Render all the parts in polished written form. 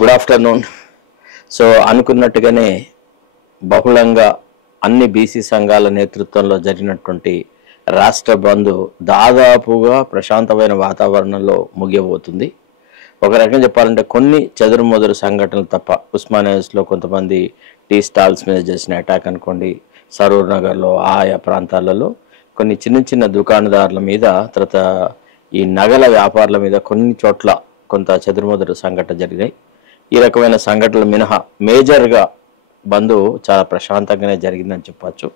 Good afternoon. So అనుకున్నట్టుగానే బహుళంగా అన్ని BC సంఘాల నేతృత్వంలో జరిగినటువంటి రాష్ట్ర బంద్ దాదాపుగా ప్రశాంతమైన వాతావరణంలో ముగియబోతుంది. ఒక రకంగా చెప్పాలంటే కొన్ని చెదురుమదురు సంఘటనలు తప్ప, ఉస్మానియాస్లో కొంతమంది టీ స్టాల్స్ మీద చేసిన అటాక్ అనుకోండి, సరూర్ నగర్లో ఆయా ప్రాంతాలలో కొన్ని చిన్న చిన్న దుకాణదారుల మీద, తర్వాత ఈ నగల వ్యాపారుల మీద కొన్ని చోట్ల కొంత చెదురుమదురు సంఘటన జరిగినాయి. ఈ రకమైన సంఘటనలు మినహా మేజర్గా బంద్ చాలా ప్రశాంతంగానే జరిగిందని చెప్పచ్చు.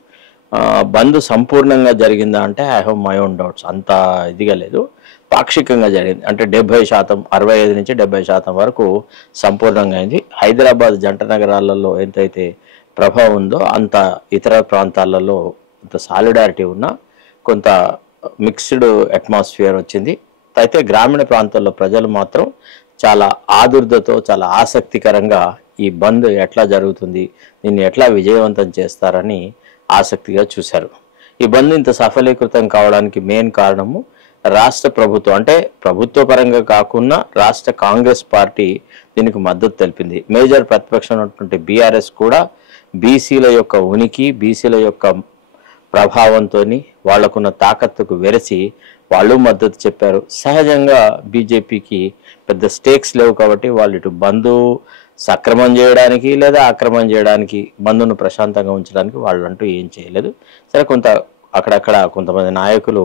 బంద్ సంపూర్ణంగా జరిగిందా అంటే I have my own doubts. అంత ఇదిగా లేదు, పాక్షికంగా జరిగింది. అంటే 70%, 65 నుంచి 70% వరకు సంపూర్ణంగా అయింది. హైదరాబాద్ జంట నగరాలలో ఎంతైతే ప్రభావం ఉందో అంత ఇతర ప్రాంతాలలో కొంత సాలిడారిటీ ఉన్న కొంత మిక్స్డ్ అట్మాస్ఫియర్ వచ్చింది. అయితే గ్రామీణ ప్రాంతాల్లో ప్రజలు మాత్రం చాలా ఆదుర్దతో, చాలా ఆసక్తికరంగా ఈ బంద్ ఎట్లా జరుగుతుంది, దీన్ని ఎట్లా విజయవంతం చేస్తారని ఆసక్తిగా చూశారు. ఈ బంద్ ఇంత సఫలీకృతం కావడానికి మెయిన్ కారణము రాష్ట్ర ప్రభుత్వం, అంటే ప్రభుత్వ పరంగా కాకుండా రాష్ట్ర కాంగ్రెస్ పార్టీ దీనికి మద్దతు తెలిపింది. మేజర్ ప్రతిపక్షం ఉన్నటువంటి బీఆర్ఎస్ కూడా బీసీల యొక్క ఉనికి, బీసీల యొక్క ప్రభావంతో వాళ్లకున్న తాకత్తుకు వెరసి వాళ్ళు మద్దతు చెప్పారు. సహజంగా బీజేపీకి పెద్ద స్టేక్స్ లేవు కాబట్టి వాళ్ళు ఇటు బంధు సక్రమం చేయడానికి లేదా అక్రమం చేయడానికి, బంధును ప్రశాంతంగా ఉంచడానికి వాళ్ళంటూ ఏం చేయలేదు. సరే, కొంత అక్కడక్కడ కొంతమంది నాయకులు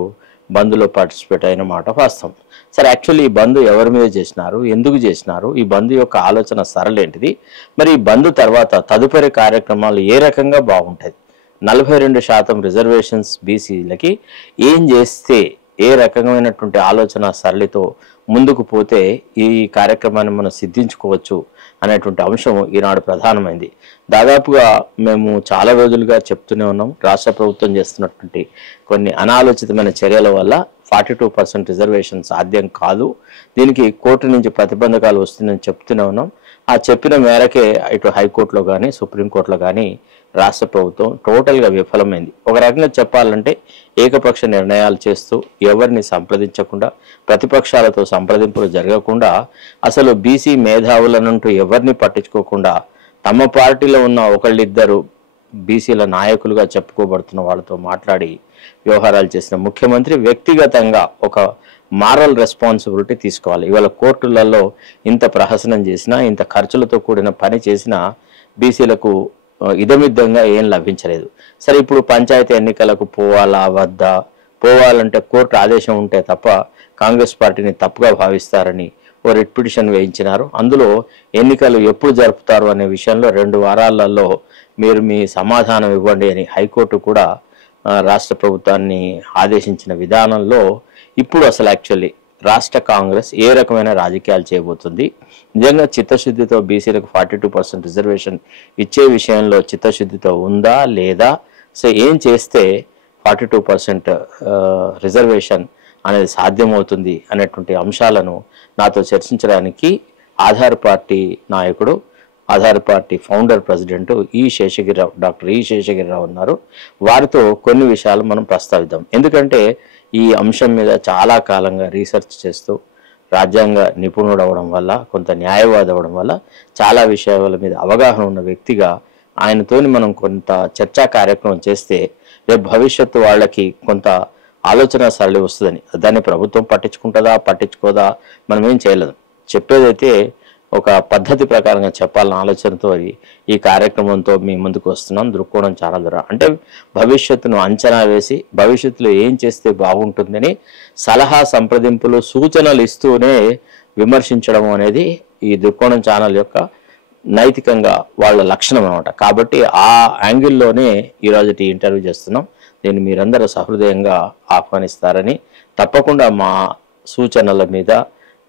బంద్లో పార్టిసిపేట్ అయిన మాట వాస్తవం. సరే, యాక్చువల్లీ ఈ బంద్ ఎవరి మీద చేసినారు, ఎందుకు చేసినారు, ఈ బంద్ యొక్క ఆలోచన సరళేంటిది, మరి ఈ బంద్ తర్వాత తదుపరి కార్యక్రమాలు ఏ రకంగా బాగుంటాయి, 42% రిజర్వేషన్స్ బీసీలకి ఏం చేస్తే ఏ రకమైనటువంటి ఆలోచన సరళితో ముందుకు పోతే ఈ కార్యక్రమాన్ని మనం సిద్ధించుకోవచ్చు అనేటువంటి అంశం ఈనాడు ప్రధానమైంది. దాదాపుగా మేము చాలా రోజులుగా చెప్తూనే ఉన్నాం, రాష్ట్ర ప్రభుత్వం చేస్తున్నటువంటి కొన్ని అనాలోచితమైన చర్యల వల్ల 42% రిజర్వేషన్ సాధ్యం కాదు, దీనికి కోర్టు నుంచి ప్రతిబంధకాలు వస్తుందని చెప్తూనే ఉన్నాం. ఆ చెప్పిన మేరకే ఇటు హైకోర్టులో కానీ సుప్రీంకోర్టులో కానీ రాష్ట్ర ప్రభుత్వం టోటల్గా విఫలమైంది. ఒక రకంగా చెప్పాలంటే ఏకపక్ష నిర్ణయాలు చేస్తూ, ఎవరిని సంప్రదించకుండా, ప్రతిపక్షాలతో సంప్రదింపులు జరగకుండా, అసలు బీసీ మేధావులనంటూ ఎవరిని పట్టించుకోకుండా తమ పార్టీలో ఉన్న ఒకళ్ళిద్దరు బీసీల నాయకులుగా చెప్పుకోబడుతున్న వాళ్ళతో మాట్లాడి వ్యవహారాలు చేసిన ముఖ్యమంత్రి వ్యక్తిగతంగా ఒక మారల్ రెస్పాన్సిబిలిటీ తీసుకోవాలి. ఇవాళ కోర్టులలో ఇంత ప్రహసనం చేసినా, ఇంత ఖర్చులతో కూడిన పని చేసినా బీసీలకు ఇదమిద్దంగా ఏం లభించలేదు. సరే, ఇప్పుడు పంచాయతీ ఎన్నికలకు పోవాలా వద్దా, పోవాలంటే కోర్టు ఆదేశం ఉంటే తప్ప కాంగ్రెస్ పార్టీని తప్పుగా భావిస్తారని ఓ రిట్ పిటిషన్ వేయించినారు. అందులో ఎన్నికలు ఎప్పుడు జరుపుతారు అనే విషయంలో 2 వారాలలో మీరు మీ సమాధానం ఇవ్వండి అని హైకోర్టు కూడా రాష్ట్ర ప్రభుత్వాన్ని ఆదేశించిన విధానంలో ఇప్పుడు అసలు యాక్చువల్లీ రాష్ట్ర కాంగ్రెస్ ఏ రకమైన రాజకీయాలు చేయబోతుంది, నిజంగా చిత్తశుద్ధితో బీసీలకు 42% రిజర్వేషన్ ఇచ్చే విషయంలో చిత్తశుద్ధితో ఉందా లేదా, సో ఏం చేస్తే 42% రిజర్వేషన్ అనేది సాధ్యమవుతుంది అనేటువంటి అంశాలను నాతో చర్చించడానికి ఆధార్ పార్టీ నాయకుడు, Aadhaar party founder president doctor ఈ శేషగిరిరావు ఉన్నారు. వారితో కొన్ని విషయాలు మనం ప్రస్తావిద్దాం. ఎందుకంటే ఈ అంశం మీద చాలా కాలంగా రీసెర్చ్ చేస్తూ, రాజ్యాంగ నిపుణుడు అవ్వడం వల్ల, కొంత న్యాయవాది అవ్వడం వల్ల చాలా విషయాల మీద అవగాహన ఉన్న వ్యక్తిగా ఆయనతోని మనం కొంత చర్చా కార్యక్రమం చేస్తే రేపు భవిష్యత్తు వాళ్ళకి కొంత ఆలోచన సరళి వస్తుందని. దాన్ని ప్రభుత్వం పట్టించుకుంటుందా పట్టించుకోదా మనం ఏం చేయలేదు. చెప్పేదైతే ఒక పద్ధతి ప్రకారంగా చెప్పాలన్న ఆలోచనతో ఈ కార్యక్రమంతో మీ ముందుకు వస్తున్నాం. దృక్కోణం చాలా దూరం, అంటే భవిష్యత్తును అంచనా వేసి భవిష్యత్తులో ఏం చేస్తే బాగుంటుందని సలహా, సంప్రదింపులు, సూచనలు ఇస్తూనే విమర్శించడం అనేది ఈ దృక్కోణం ఛానల్ యొక్క నైతికంగా వాళ్ళ లక్షణం అనమాట. కాబట్టి ఆ యాంగిల్లోనే ఈరోజు ఇంటర్వ్యూ చేస్తున్నాం. దీన్ని మీరందరూ సహృదయంగా ఆహ్వానిస్తారని, తప్పకుండా మా సూచనల మీద,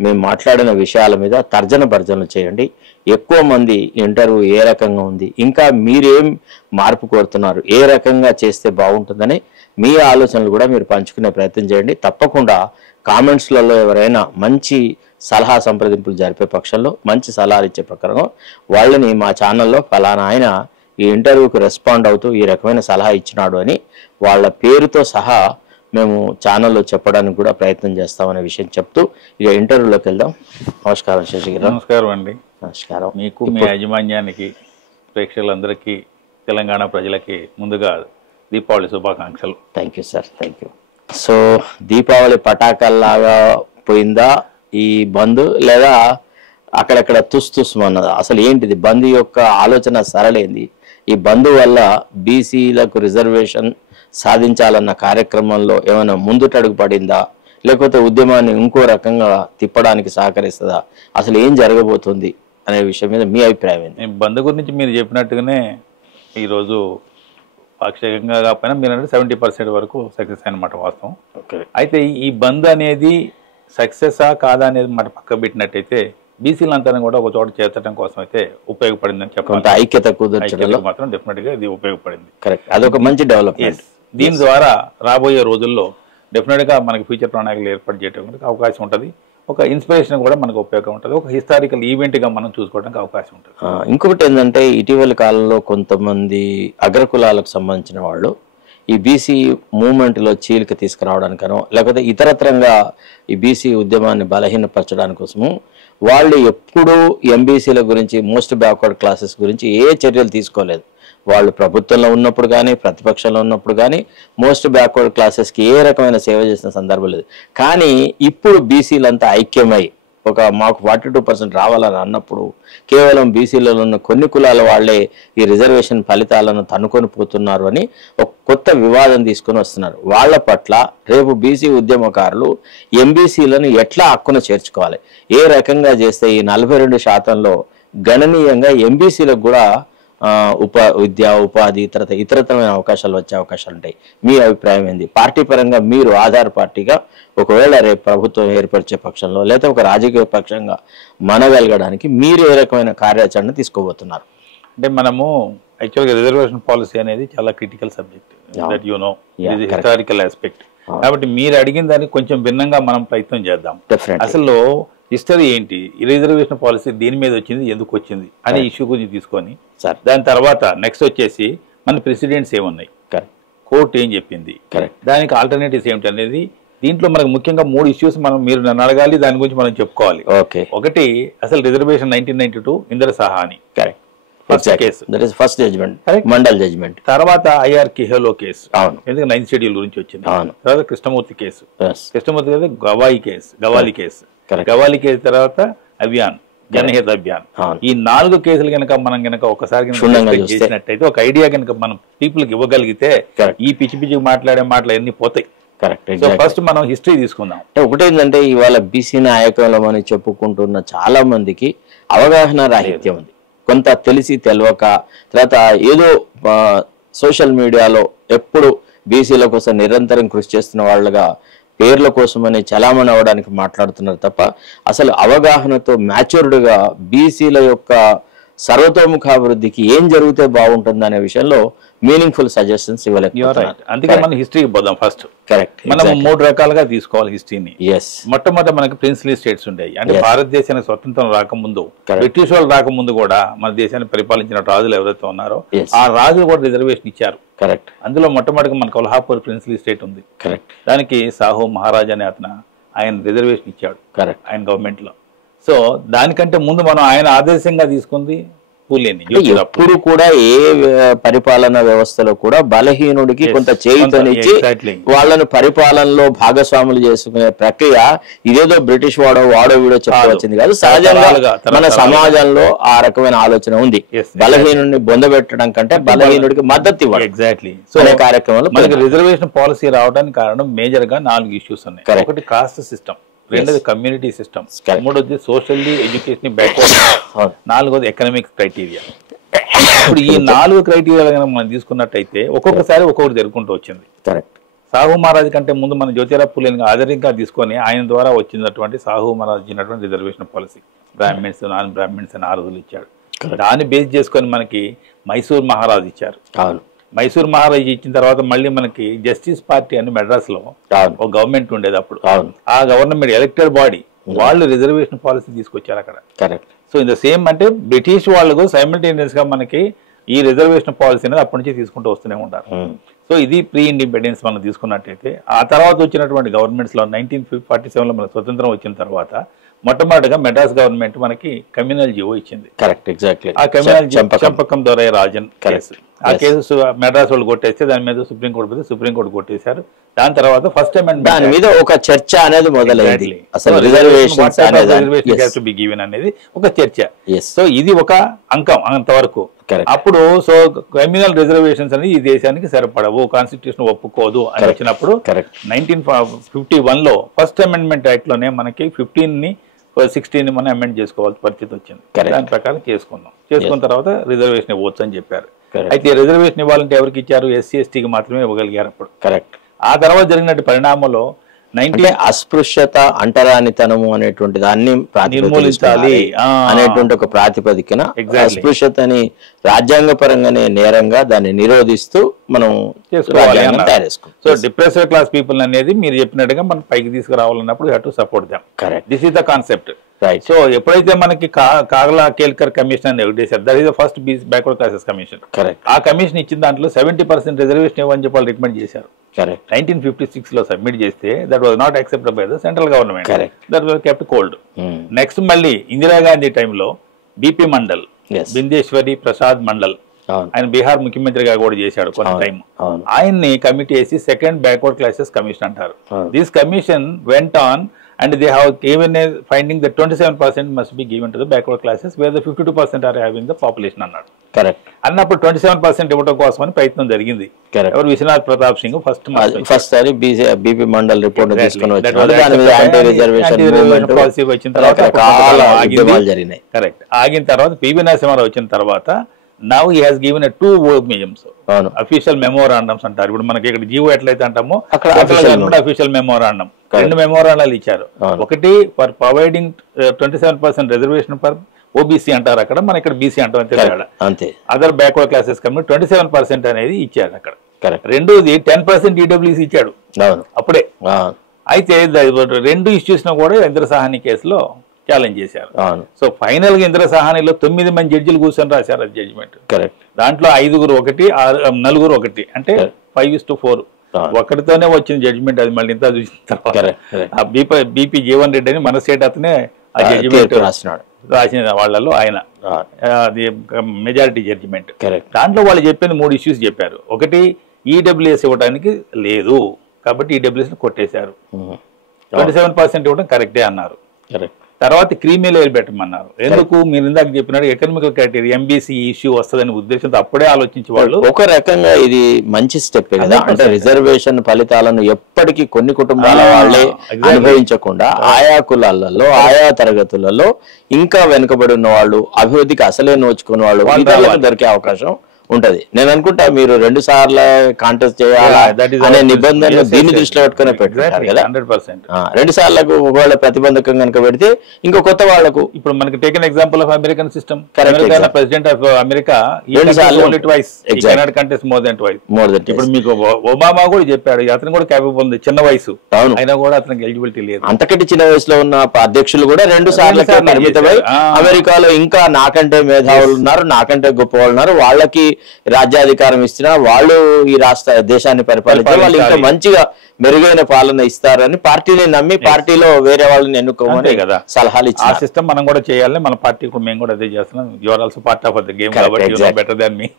మేము మాట్లాడిన విషయాల మీద తర్జన భర్జనలు చేయండి. ఎక్కువ మంది ఇంటర్వ్యూ ఏ రకంగా ఉంది, ఇంకా మీరేం మార్పు కోరుతున్నారు, ఏ రకంగా చేస్తే బాగుంటుందని మీ ఆలోచనలు కూడా మీరు పంచుకునే ప్రయత్నం చేయండి. తప్పకుండా కామెంట్స్లలో ఎవరైనా మంచి సలహా సంప్రదింపులు జరిపే పక్షంలో, మంచి సలహాలు ఇచ్చే ప్రకారం వాళ్ళని మా ఛానల్లో ఫలానా ఆయన ఈ ఇంటర్వ్యూకి రెస్పాండ్ అవుతూ ఈ రకమైన సలహా ఇచ్చినాడు అని వాళ్ళ పేరుతో సహా మేము ఛానల్లో చెప్పడానికి కూడా ప్రయత్నం చేస్తామనే విషయం చెప్తూ ఇక ఇంటర్వ్యూలోకి వెళ్దాం. నమస్కారం శేషగిరి. నమస్కారం అండి. నమస్కారం. మీకు, మీ యాజమాన్యానికి, ప్రేక్షకులందరికీ, తెలంగాణ ప్రజలకి ముందుగా దీపావళి శుభాకాంక్షలు. Thank you sir, thank you. So Deepavali పటాకాల్లాగా పోయిందా ఈ బంద్, లేదా అక్కడక్కడ తుస్తుమన్నదా? అసలు ఏంటిది బంద్ యొక్క ఆలోచన సరళేంది? ఈ బంద్ వల్ల బీసీలకు రిజర్వేషన్ సాధించాలన్న కార్యక్రమంలో ఏమైనా ముందుటడుగు పడిందా, లేకపోతే ఉద్యమాన్ని ఇంకో రకంగా తిప్పడానికి సహకరిస్తుందా? అసలు ఏం జరగబోతుంది అనే విషయం మీద మీ అభిప్రాయం ఏంటి? బంద్ గురించి మీరు చెప్పినట్టుగానే ఈరోజు పాక్షికంగా కాకపోయినా మీరంటే 70% వరకు సక్సెస్ అయినమాట వాస్తవం. అయితే ఈ బంద్ అనేది సక్సెసా కాదా అనేది మాట పక్క పెట్టినట్టయితే బీసీలంతా కూడా ఒక చోట చేర్చడం కోసం అయితే ఉపయోగపడిందని చెప్పాలి. ఐక్యత కుదర్చడంలో మాత్రం డెఫినెట్ గా ఇది ఉపయోగపడింది. కరెక్ట్, అదొక మంచి డెవలప్మెంట్. దీని ద్వారా రాబోయే రోజుల్లో డెఫినెట్ గా మనకి ఫ్యూచర్ ప్రణాళికలు ఏర్పాటు చేయడానికి అవకాశం ఉంటుంది. ఒక ఇన్స్పిరేషన్ కూడా మనకు ఉపయోగం ఉంటుంది. ఒక హిస్టారికల్ ఈవెంట్ గా మనం చూసుకోవడానికి అవకాశం ఉంటుంది. ఇంకొకటి ఏంటంటే ఇటీవల కాలంలో కొంతమంది అగ్రకులాలకు సంబంధించిన వాళ్ళు ఈ బీసీ మూవ్మెంట్లో చీలిక తీసుకురావడానికనో లేకపోతే ఇతరత్రంగా ఈ బీసీ ఉద్యమాన్ని బలహీనపరచడానికి కోసము వాళ్ళు ఎప్పుడూ ఎంబీసీల గురించి, మోస్ట్ బ్యాక్వర్డ్ క్లాసెస్ గురించి ఏ చర్యలు తీసుకోలేదు. వాళ్ళు ప్రభుత్వంలో ఉన్నప్పుడు కానీ, ప్రతిపక్షంలో ఉన్నప్పుడు కానీ మోస్ట్ బ్యాక్వర్డ్ క్లాసెస్కి ఏ రకమైన సేవ చేసిన సందర్భం లేదు. కానీ ఇప్పుడు బీసీలంతా ఐక్యమై మాకు 42% రావాలని అన్నప్పుడు కేవలం బీసీలలో ఉన్న కొన్ని కులాల వాళ్లే ఈ రిజర్వేషన్ ఫలితాలను తన్నుకొని పోతున్నారు అని ఒక కొత్త వివాదం తీసుకొని వస్తున్నారు. వాళ్ళ పట్ల రేపు బీసీ ఉద్యమకారులు ఎంబీసీలను ఎట్లా హక్కున చేర్చుకోవాలి, ఏ రకంగా చేస్తే ఈ 42% గణనీయంగా ఎంబీసీలకు కూడా విద్యా, ఉపాధి, ఇతరతరమైన అవకాశాలు వచ్చే అవకాశాలు ఉంటాయి. మీ అభిప్రాయం ఏంది? పార్టీ పరంగా మీరు ఆధార పార్టీగా ఒకవేళ రేపు ప్రభుత్వం ఏర్పరిచే పక్షంలో లేదా ఒక రాజకీయ పక్షంగా మనగలగడానికి మీరు ఏ రకమైన కార్యాచరణ తీసుకోబోతున్నారు? అంటే మనము యాక్చువల్గా రిజర్వేషన్ పాలసీ అనేది చాలా critical subject, that you know, ఇది హిస్టారికల్ ఆస్పెక్ట్. కాబట్టి మీరు అడిగిన దానికి కొంచెం భిన్నంగా మనం ప్రయత్నం చేద్దాం. అసలు హిస్టరీ ఏంటి, ఈ రిజర్వేషన్ పాలసీ దేని మీద వచ్చింది, ఎందుకు వచ్చింది అనే ఇష్యూ గురించి తీసుకొని దాని తర్వాత నెక్స్ట్ వచ్చేసి మన ప్రెసిడెంట్స్ ఏమున్నాయి, కోర్టు ఏం చెప్పింది, దానికి ఆల్టర్నేటివ్స్ ఏమిటి అనేది దీంట్లో మనకు ముఖ్యంగా 3 ఇష్యూస్ మీరు నన్ను అడగాలి, దాని గురించి మనం చెప్పుకోవాలి. ఒకటి అసలు reservation 1992 Indira Sawhney first judgment, Mandal judgment. తర్వాత ఐఆర్ కిహెలో కేసు, ఎందుకంటే 9th షెడ్యూల్ గురించి వచ్చింది. తర్వాత Krishnamurthy case, Krishnamurthy Gawali case, Gawali case తర్వాత అభియాన్, జనహిత అభియాన్. ఈ 4 కేసులు కనుక మనం ఒకసారి చేసినట్టయితే ఒక ఐడియా కనుక మనం పీపుల్ కి ఇవ్వగలిగితే ఈ పిచ్చి మాట్లాడే మాటలు అన్ని పోతాయి. ఫస్ట్ మనం హిస్టరీ తీసుకుందాం. ఒకటేంటంటే ఇవాళ బీసీ నాయకులు అని చెప్పుకుంటున్న చాలా మందికి అవగాహన రాహిత్యం ఉంది. కొంత తెలిసి తెలియక, తర్వాత ఏదో సోషల్ మీడియాలో ఎప్పుడు బీసీల కోసం నిరంతరం కృషి చేస్తున్న వాళ్ళగా పేర్ల కోసమని చలామణి అవ్వడానికి మాట్లాడుతున్నారు తప్ప అసలు అవగాహనతో మ్యాచ్యూర్డ్గా బీసీల యొక్క సర్వతోముఖాభివృద్ధికి ఏం జరిగితే బాగుంటుంది అనే విషయంలో మీనింగ్ఫుల్ సజెషన్స్ ఇవ్వలేదు. అందుకే మనం హిస్టరీకి పోదాం. ఫస్ట్ కరెక్ట్, మనం 3 రకాలుగా తీసుకోవాలి హిస్టరీని. మొట్టమొదటి మనకి ప్రిన్స్లీ స్టేట్స్ ఉంటాయి. అంటే భారతదేశానికి స్వతంత్రం రాకముందు, బ్రిటిష్ వాళ్ళు రాకముందు కూడా మన దేశాన్ని పరిపాలించిన రాజులు ఎవరైతే ఉన్నారో ఆ రాజులు కూడా రిజర్వేషన్ ఇచ్చారు. కరెక్ట్. అందులో మొట్టమొదటిగా మన కొల్హాపూర్ ప్రిన్స్లీ స్టేట్ ఉంది. కరెక్ట్. దానికి సాహు మహారాజ్ అనే ఆయన రిజర్వేషన్ ఇచ్చాడు. కరెక్ట్. ఆయన గవర్నమెంట్ లో. సో దానికంటే ముందు మనం ఆయన ఆదేశంగా తీసుకుంది పూలేని. ఎప్పుడు కూడా ఏ పరిపాలన వ్యవస్థలో కూడా బలహీనుడికి కొంత చేయుతనిచ్చి వాళ్ళను పరిపాలనలో భాగస్వాములు చేసుకునే ప్రక్రియ ఇదేదో బ్రిటిష్ వాడో వీడో చెప్పవచ్చింది కాదు. సహజంగా మన సమాజంలో ఆ రకమైన ఆలోచన ఉంది. బలహీనుడిని బొందబెట్టడం కంటే బలహీనుడికి మద్దతు ఇవ్వాలి. ఎగ్జాక్ట్లీ. సో కార్యక్రమంలో మనకి రిజర్వేషన్ పాలసీ రావడానికి కారణం మేజర్ గా 4 ఇష్యూస్ ఉన్నాయి. ఒకటి కాస్ట్ సిస్టమ్, రెండోది కమ్యూనిటీ సిస్టమ్, మూడోది సోషల్లీ ఎడ్యుకేషన్ బ్యాక్వర్డ్, నాలుగోది ఎకనామిక్ క్రైటీరియా. ఇప్పుడు ఈ 4 క్రైటీరియా మనం తీసుకున్నట్టయితే ఒక్కొక్కసారి ఒక్కొక్కటి జరుగుకుంటూ వచ్చింది. సాహు మహారాజ్ కంటే ముందు మన జ్యోతిరావు పూలేని ఆధారంగా తీసుకొని ఆయన ద్వారా వచ్చినటువంటి సాహు మహారాజ్ ఇచ్చినటువంటి reservation policy, Brahmins, non Brahmins అని 6 రోజులు ఇచ్చాడు. దాన్ని బేస్ చేసుకొని మనకి మైసూర్ మహారాజ్ ఇచ్చారు. మైసూర్ మహారాజ్ ఇచ్చిన తర్వాత మళ్ళీ మనకి జస్టిస్ పార్టీ అని మెడ్రాస్ లో ఒక గవర్నమెంట్ ఉండేది అప్పుడు. ఆ గవర్నమెంట్ ఎలక్టెడ్ బాడీ వాళ్ళు రిజర్వేషన్ పాలసీ తీసుకొచ్చారు అక్కడ. సో ఇన్ ద సేమ్ అంటే బ్రిటిష్ వాళ్ళకు సైమల్టేనియస్ గా మనకి ఈ రిజర్వేషన్ పాలసీ అనేది అప్పటి నుంచి తీసుకుంటూ వస్తూనే ఉంటారు. సో ఇది ప్రీ ఇండిపెండెన్స్ మనం తీసుకున్నట్టయితే ఆ తర్వాత వచ్చినటువంటి గవర్నమెంట్స్ లో 1947 లో మన స్వతంత్రం వచ్చిన తర్వాత మొట్టమొదటిగా మెడ్రాస్ గవర్నమెంట్ మనకి కమ్యూనల్ జీవో ఇచ్చింది. Correct, exactly. ఆ కమ్యూనల్ చంపకం దొరయ్య రాజన్ కేసు, ఆ కేసు మెడ్రాస్ వాళ్ళు కొట్టేస్తే దాని మీద సుప్రీంకోర్టు కొట్టేశారు. దాని తర్వాత ఫస్ట్ అమెండ్మెంట్ దాని మీద ఒక చర్చ అనేది మొదలైంది. అసలు రిజర్వేషన్స్ అనేది ఒక చర్చ. సో ఇది ఒక అంకం అంతవరకు. అప్పుడు సో కమ్యూనల్ రిజర్వేషన్స్ అనేది ఈ దేశానికి సరిపడవు, కాన్స్టిట్యూషన్ ఒప్పుకోదు అని వచ్చినప్పుడు 1951 లో ఫస్ట్ అమెండ్మెంట్ యాక్ట్ లోనే మనకి 15 16 మనం అమెండ్ చేసుకోవాల్సిన పరిస్థితి వచ్చింది. దాని ప్రకారం చేసుకున్న తర్వాత రిజర్వేషన్ ఇవ్వచ్చు అని చెప్పారు. అయితే రిజర్వేషన్ ఇవ్వాలంటే ఎవరికి ఇచ్చారు? ఎస్సీ ఎస్టీకి మాత్రమే ఇవ్వగలిగారు అప్పుడు. కరెక్ట్. ఆ తర్వాత జరిగినట్టు పరిణామంలో అస్పృశ్యత, అంటరానితనము అనేటువంటి దాన్ని నిర్మూలించాలి అనేటువంటి ఒక ప్రాతిపదికన అస్పృశ్యతని రాజ్యాంగపరంగానే నేరంగా దాన్ని నిరోధిస్తూ మనం చేసుకోవాలి. సో డిప్రెస్డ్ క్లాస్ పీపుల్ అనేది మీరు చెప్పినట్టుగా మనం పైకి తీసుకురావాలన్నప్పుడు you have to support them. Correct. This is the concept. So ఎప్పుడైతే మనకి కాగలా కేల్కర్ కమిషన్ అని చేశారు, that is the first backward classes commission. Correct. ఆ కమిషన్ ఇచ్చిన దాంట్లో 70% రిజర్వేషన్ ఇవ్వని చెప్పి వాళ్ళు రికమెండ్ చేశారు. 1956 లో సబ్మిట్ చేస్తే that was not accepted by the central government. That was kept cold. Next మళ్ళీ ఇందిరాగాంధీ టైంలో బిపి మండల్, బిందేశ్వరి ప్రసాద్ మండల్, ఆయన బీహార్ ముఖ్యమంత్రిగా కూడా చేశాడు కొంత టైం. ఆయన్ని కమిటీ వేసి సెకండ్ బ్యాక్వర్డ్ క్లాసెస్ కమిషన్ అంటారు. This commission went on and they have given a finding that 27% must be given to the backward classes where the 52% are having the population అన్నాడు. Correct. అన్నప్పుడు 27% ఇవ్వడం కోసం అని ప్రయత్నం జరిగింది. ఎవరు? విశ్వనాథ్ ప్రతాప్ సింగ్ ఫస్ట్ సారి బీపీ మండల్ రిపోర్ట్ తీసుకొని వచ్చారు. పాలసీ వచ్చిన తర్వాత జరిగినాయి. కరెక్ట్. ఆగిన తర్వాత పివి నరసింహారావు వచ్చిన తర్వాత now he has given a 2 వర్బియమ్స్, official memorandums అంటారు. ఇప్పుడు మనకి ఇక్కడ జీవో ఎట్లయితే అంటామో అఫీషియల్ మెమోరాండం, 2 మెమోరాండాలు ఇచ్చారు. ఒకటి for providing 27% reservation for OBC అంటారు అక్కడ, మన ఇక్కడ బీసీ అంటాం అంతే. అదర్ బ్యాక్వర్డ్ క్లాసెస్ కమ్యూనిటీ 27% అనేది ఇచ్చారు అక్కడ. రెండోది 10% ఈడబ్ల్యూసీ ఇచ్చాడు అప్పుడే. అయితే 2 ఇష్యూస్ కూడా ఇంద్ర సాహ్ని కేసులో ఛాలెంజ్ చేశారు. సో ఫైనల్ గా ఇంద్ర సాహ్నిలో 9 మంది జడ్జిలు కూర్చొని రాశారు అది జడ్జిమెంట్. దాంట్లో 5 ఒకటి, 4 ఒకటి, అంటే 5:4 ఒకటితోనే వచ్చిన జడ్జిమెంట్. అది మళ్ళీ ఇంత చూసిన తర్వాత బీపీ జీవన్ రెడ్డి అని మన స్టేట్ అతనే ఆ జడ్జిమెంట్ రాసిన వాళ్ళలో ఆయన, అది మెజారిటీ జడ్జిమెంట్. దాంట్లో వాళ్ళు చెప్పింది 3 ఇష్యూస్ చెప్పారు. ఒకటి, ఈడబ్ల్యూఎస్ ఇవ్వడానికి లేదు కాబట్టి ఈడబ్ల్యూఎస్ కొట్టేశారు. 27% ఇవ్వడం కరెక్టే అన్నారు. తర్వాత క్రీమీ లేయర్ పెట్టమన్నారు. ఎందుకు? మీరు ఇందాక చెప్పినట్టు ఎకనామికల్ క్రైటీరియా ఎంబీసీ ఇష్యూ వస్తుందనే ఉద్దేశంతో అప్పుడే ఆలోచించి వాళ్ళు ఒక రకంగా ఇది మంచి స్టెప్ కదా. అంటే రిజర్వేషన్ ఫలితాలను ఎప్పటికీ కొన్ని కుటుంబాల వాళ్ళే అనుభవించకుండా ఆయా కులాలలో ఆయా తరగతులలో ఇంకా వెనుకబడి ఉన్న వాళ్ళు, అభివృద్ధికి అసలే నోచుకున్న వాళ్ళు దొరికే అవకాశం ఉంటది. నేను అనుకుంటా మీరు 2 సార్లు కాంటెస్ట్ చేయాలా అనే నిబంధనలు దీన్ని దృష్టిలో పెట్టుకునే పెట్టారు కదా. 2 సార్లకు ఒకవేళ ప్రతిబంధకం కనుక పెడితే ఇంకో కొత్త వాళ్ళకు, ఇప్పుడు మనకి taken example of American system, president of America 2 సార్లు కంటెస్ట్ మోర్ దెన్ ట్వైస్. ఇప్పుడు మీకు ఒబామా కూడా చెప్పాడు, అతను కూడా క్యాపబుల్ ఉంది, చిన్న వయసు అయినా కూడా అతనికి ఎలిజిబిలిటీ లేదు. అంతకంటే చిన్న వయసులో ఉన్న అధ్యక్షులు కూడా 2 సార్లకే పరిమితమై, అమెరికాలో ఇంకా నాకంటే మేధావులు ఉన్నారు, నాకంటే గొప్ప వాళ్ళు ఉన్నారు, వాళ్ళకి రాజ్యాధికారం ఇచ్చినా వాళ్ళు ఈ దేశాన్ని పరిపాలించే వాళ్ళు ఇంకా మంచిగా మెరుగైన పాలన ఇస్తారని పార్టీని నమ్మి పార్టీలో వేరే వాళ్ళని ఎన్నుకోమని కదా సలహాలు ఇచ్చి ఆ సిస్టమ్ మనం కూడా చేయాలని మన పార్టీ మేము కూడా అదే చేస్తున్నాం. You are also part of the game కాబట్టి you know better then me.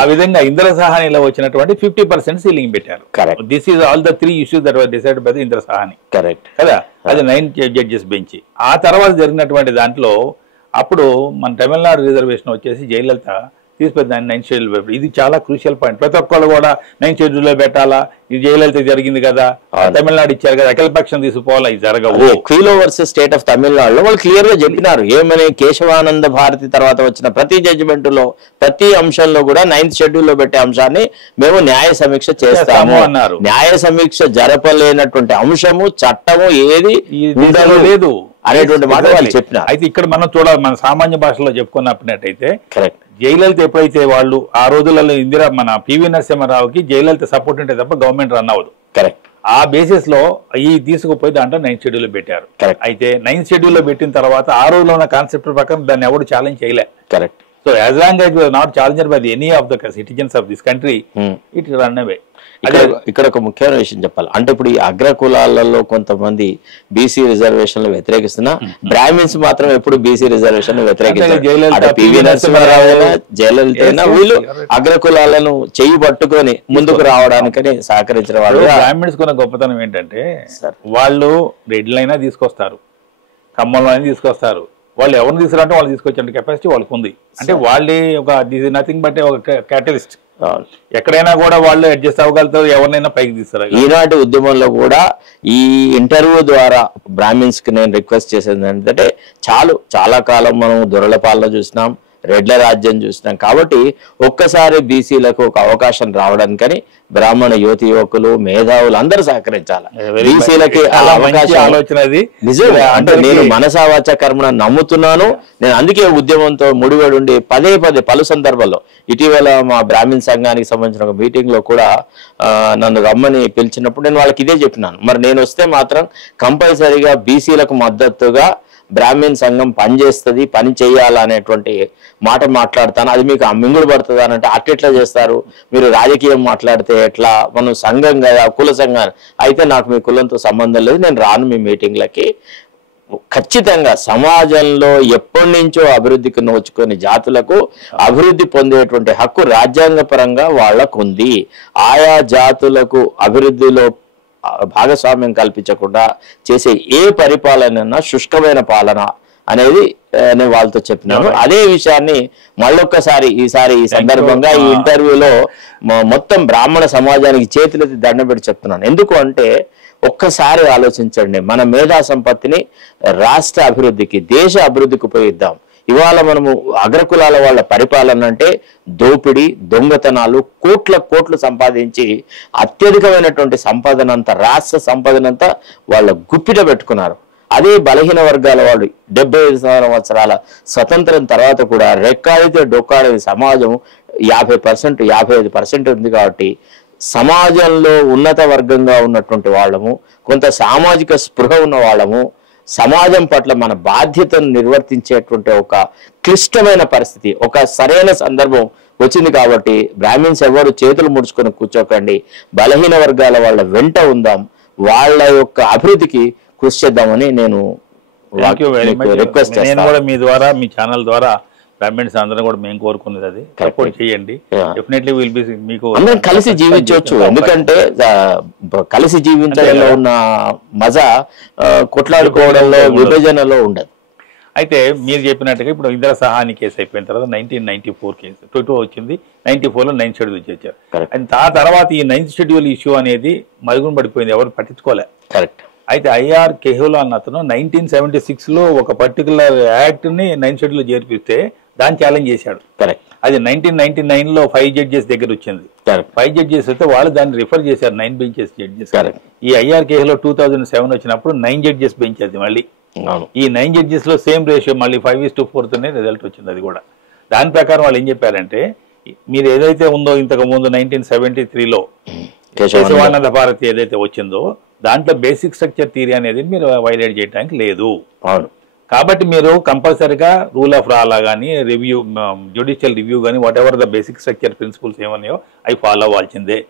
ఆ విధంగా ఇంద్ర సాహ్నిలో వచ్చినటువంటి 50% సీలింగ్ పెట్టారు. This is all the 3 issues that were decided by the Indra Sawhney. Correct కదా. అది 9 జడ్జెస్ బెంచ్. ఆ తర్వాత జరిగినటువంటి దాంట్లో అప్పుడు మన తమిళనాడు రిజర్వేషన్ వచ్చేసి జయలలిత తీసుకొని దాన్ని 9th షెడ్యూల్ పెట్టారు. ఇది చాలా క్రూషియల్ పాయింట్. ప్రతి ఒక్కళ్ళు కూడా 9th షెడ్యూల్లో పెట్టాలా, ఇది జయలలిత జరిగింది కదా, తమిళనాడు ఇచ్చారు కదా, అఖిలపక్షం తీసుకోవాలా, ఇది జరగవు. క్వీలో వర్సెస్ స్టేట్ ఆఫ్ తమిళనాడులో వాళ్ళు క్లియర్ గా చెప్పినారు ఏమని. కేశవానంద భారతి తర్వాత వచ్చిన ప్రతి జడ్జిమెంట్ లో ప్రతి అంశంలో కూడా 9th షెడ్యూల్లో పెట్టే అంశాన్ని మేము న్యాయ సమీక్ష చేస్తాము అన్నారు. న్యాయ సమీక్ష జరపలేనటువంటి అంశము చట్టము ఏది లేదు అనేటువంటి మాట వాళ్ళు చెప్పినారు. అయితే ఇక్కడ మనం చూడాలి, మన సామాన్య భాషలో చెప్పుకున్నప్పుడైతే కరెక్ట్. జయలలిత ఎప్పుడైతే వాళ్ళు ఆ రోజులలో మన పివి నరసింహారావుకి జయలలిత సపోర్ట్ ఉంటే తప్ప గవర్నమెంట్ రన్ అవ్వదు. కరెక్ట్. ఆ బేసిస్ లో ఈ తీసుకుపోయి దాంట్లో 9th షెడ్యూల్ పెట్టారు. అయితే 9th షెడ్యూల్ లో పెట్టిన తర్వాత ఆ రోజులో ఉన్న కాన్సెప్ట్ ప్రకారం దాన్ని ఎవరు ఛాలెంజ్ చేయలే. Correct. So as long as you are not challenged by any of the citizens of this country, it will run away. ఇక్కడ ఒక ముఖ్యమైన విషయం చెప్పాలి అంటే ఇప్పుడు ఈ అగ్ర కులాలలో కొంతమంది బీసీ రిజర్వేషన్లు వ్యతిరేకిస్తున్నా బ్రాహ్మిన్స్ మాత్రం ఎప్పుడు బీసీ రిజర్వేషన్ వ్యతిరేకిస్తారు. పివి నరసింహారావు జయలలిత వీళ్ళు అగ్ర కులాలను చెయ్యి పట్టుకొని ముందుకు రావడానికని సహకరించిన వాళ్ళు. బ్రాహ్మిన్స్ కొన్న గొప్పతనం ఏంటంటే వాళ్ళు రెడ్లైనా తీసుకొస్తారు, ఖమ్మంలో అయినా తీసుకొస్తారు, వాళ్ళు ఎవరిని తీసుకురంటే వాళ్ళు తీసుకొచ్చే కెపాసిటీ వాళ్ళకు ఉంది. అంటే వాళ్ళే ఒక నథింగ్ బట్ ఒక క్యాటలిస్ట్. ఎక్కడైనా కూడా వాళ్ళు అడ్జస్ట్ అవ్వగలుగుతారు, ఎవరినైనా పైకి తీస్తారు. ఈనాటి ఉద్యమంలో కూడా ఈ ఇంటర్వ్యూ ద్వారా బ్రాహ్మిన్స్ కి నేను రిక్వెస్ట్ చేసేది ఏంటంటే చాలా కాలం మనం దొరల పాలన చూసినాం, రెడ్ల రాజ్యం చూసినాం. కాబట్టి ఒక్కసారి బీసీలకు ఒక అవకాశం రావడానికని బ్రాహ్మణ యువకులు మేధావులు అందరూ సహకరించాలి. బీసీలకి అవకాశం ఆలోచన నిజంగా అంటే నేను మనసావాచ కర్మను నమ్ముతున్నాను. నేను అందుకే ఉద్యమంతో ముడిపడి ఉండి పదే పలు సందర్భాల్లో ఇటీవల మా బ్రాహ్మణ్ సంఘానికి సంబంధించిన ఒక మీటింగ్ లో కూడా నన్ను రమ్మని పిలిచినప్పుడు నేను వాళ్ళకి ఇదే చెప్పినాను. మరి నేను వస్తే మాత్రం కంపల్సరీగా బీసీలకు మద్దతుగా బ్రాహ్మణ్ సంఘం పనిచేస్తుంది, పని చేయాలనేటువంటి మాట మాట్లాడతాను. అది మీకు మింగుడు పడుతుంది అని అంటే అట్లా చేస్తారు, మీరు రాజకీయం మాట్లాడితే ఎట్లా, మనం సంఘం కదా కుల సంఘం అయితే నాకు మీ కులంతో సంబంధం లేదు, నేను రాను మీ మీటింగ్లకి. ఖచ్చితంగా సమాజంలో ఎప్పటి నుంచో అభివృద్ధికి నోచుకొని జాతులకు అభివృద్ధి పొందేటువంటి హక్కు రాజ్యాంగపరంగా వాళ్లకు ఉంది. ఆయా జాతులకు అభివృద్ధిలో భాగస్వామ్యం కల్పించకుండా చేసే ఏ పరిపాలన శుష్కమైన పాలన అనేది నేను వాళ్ళతో చెప్పినాను. అదే విషయాన్ని మళ్ళొక్కసారి ఈ సందర్భంగా ఈ ఇంటర్వ్యూలో మొత్తం బ్రాహ్మణ సమాజానికి చేతులెత్తి దండం పెట్టి చెప్తున్నాను. ఎందుకు అంటే ఒక్కసారి ఆలోచించండి, మన మేధా సంపత్తిని రాష్ట్ర అభివృద్ధికి దేశ అభివృద్ధికి ఉపయోగిద్దాం. ఇవాళ మనము అగ్రకులాల వాళ్ళ పరిపాలన అంటే దోపిడీ దొంగతనాలు కోట్లు సంపాదించి అత్యధికమైనటువంటి సంపదనంతా రాష్ట్ర సంపదనంతా వాళ్ళ గుప్పిట పెట్టుకున్నారు. అదే బలహీన వర్గాల వాళ్ళు 75 సంవత్సరాల స్వతంత్రం తర్వాత కూడా రెక్కాడితే డొక్కాడే సమాజం 50% 55% ఉంది. కాబట్టి సమాజంలో ఉన్నత వర్గంగా ఉన్నటువంటి వాళ్ళము, కొంత సామాజిక స్పృహ ఉన్న వాళ్ళము, సమాజం పట్ల మన బాధ్యతను నిర్వర్తించేటువంటి ఒక క్లిష్టమైన పరిస్థితి, ఒక సరైన సందర్భం వచ్చింది. కాబట్టి బ్రాహ్మిన్స్ ఎవరు చేతులు ముడుచుకొని కూర్చోకండి, బలహీన వర్గాల వాళ్ళ వెంట ఉందాం, వాళ్ళ యొక్క అభివృద్ధికి కృషి చేద్దామని నేను రిక్వెస్ట్ చేస్తాను. మీ ద్వారా మీ ఛానల్ ద్వారా బ్రాహ్మిన్స్ అందరం కూడా మేము కోరుకున్నది అది సపోర్ట్ చేయండి. డెఫినెట్లీ విల్ బి మీకు అందరం కలిసి జీవించవచ్చు. ఎందుకంటే కలిసి జీవించడంలో ఉన్న మజా కొట్లాడుకోవడంలో విభజనలో ఉండదు. అయితే మీరు చెప్పినట్టుగా ఇప్పుడు ఇందిరా సహాని కేసు అయిపోయిన తర్వాత 1994 కేసు 22 వచ్చింది, 94లో 9th షెడ్యూల్ చేశారు. అండ్ ఆ తర్వాత ఈ 9th షెడ్యూల్ ఇష్యూ అనేది మరుగున పడిపోయింది, ఎవరు పట్టించుకోలే. కరెక్ట్. అయితే ఐఆర్ కెహ్లోలా అన్న అతను 1976లో ఒక పర్టికులర్ యాక్ట్ ని 9th షెడ్యూల్ చేర్పిస్తే దాన్ని ఛాలెంజ్ చేశాడు. కరెక్ట్. అది 1999లో 5 జడ్జెస్ దగ్గర వచ్చింది. 5 జడ్జెస్ అయితే వాళ్ళు దాన్ని రిఫర్ చేశారు 9 బెంచెస్ జడ్జెస్. ఈ ఐఆర్ కేహ్లో 2007 వచ్చినప్పుడు 9 జడ్జెస్ బెంచ్ అది. మళ్ళీ ఈ 9 జడ్జెస్ లో సేమ్ రేషియో మళ్ళీ 5:4 అనే రిజల్ట్ వచ్చింది. అది కూడా దాని ప్రకారం వాళ్ళు ఏం చెప్పారంటే, మీరు ఏదైతే ఉందో ఇంతకు ముందు 1973లో కేశవానంద భారతి ఏదైతే వచ్చిందో దాంట్లో బేసిక్ స్ట్రక్చర్ థియరీ అనేది మీరు వైలేట్ చేయడానికి లేదు. కాబట్టి మీరు కంపల్సరీగా రూల్ ఆఫ్ లా లా కానీ రివ్యూ జ్యుడిషియల్ రివ్యూ కానీ whatever the basic structure principles ఏమన్నాయో అవి ఫాలో అవ్వాల్సిందే.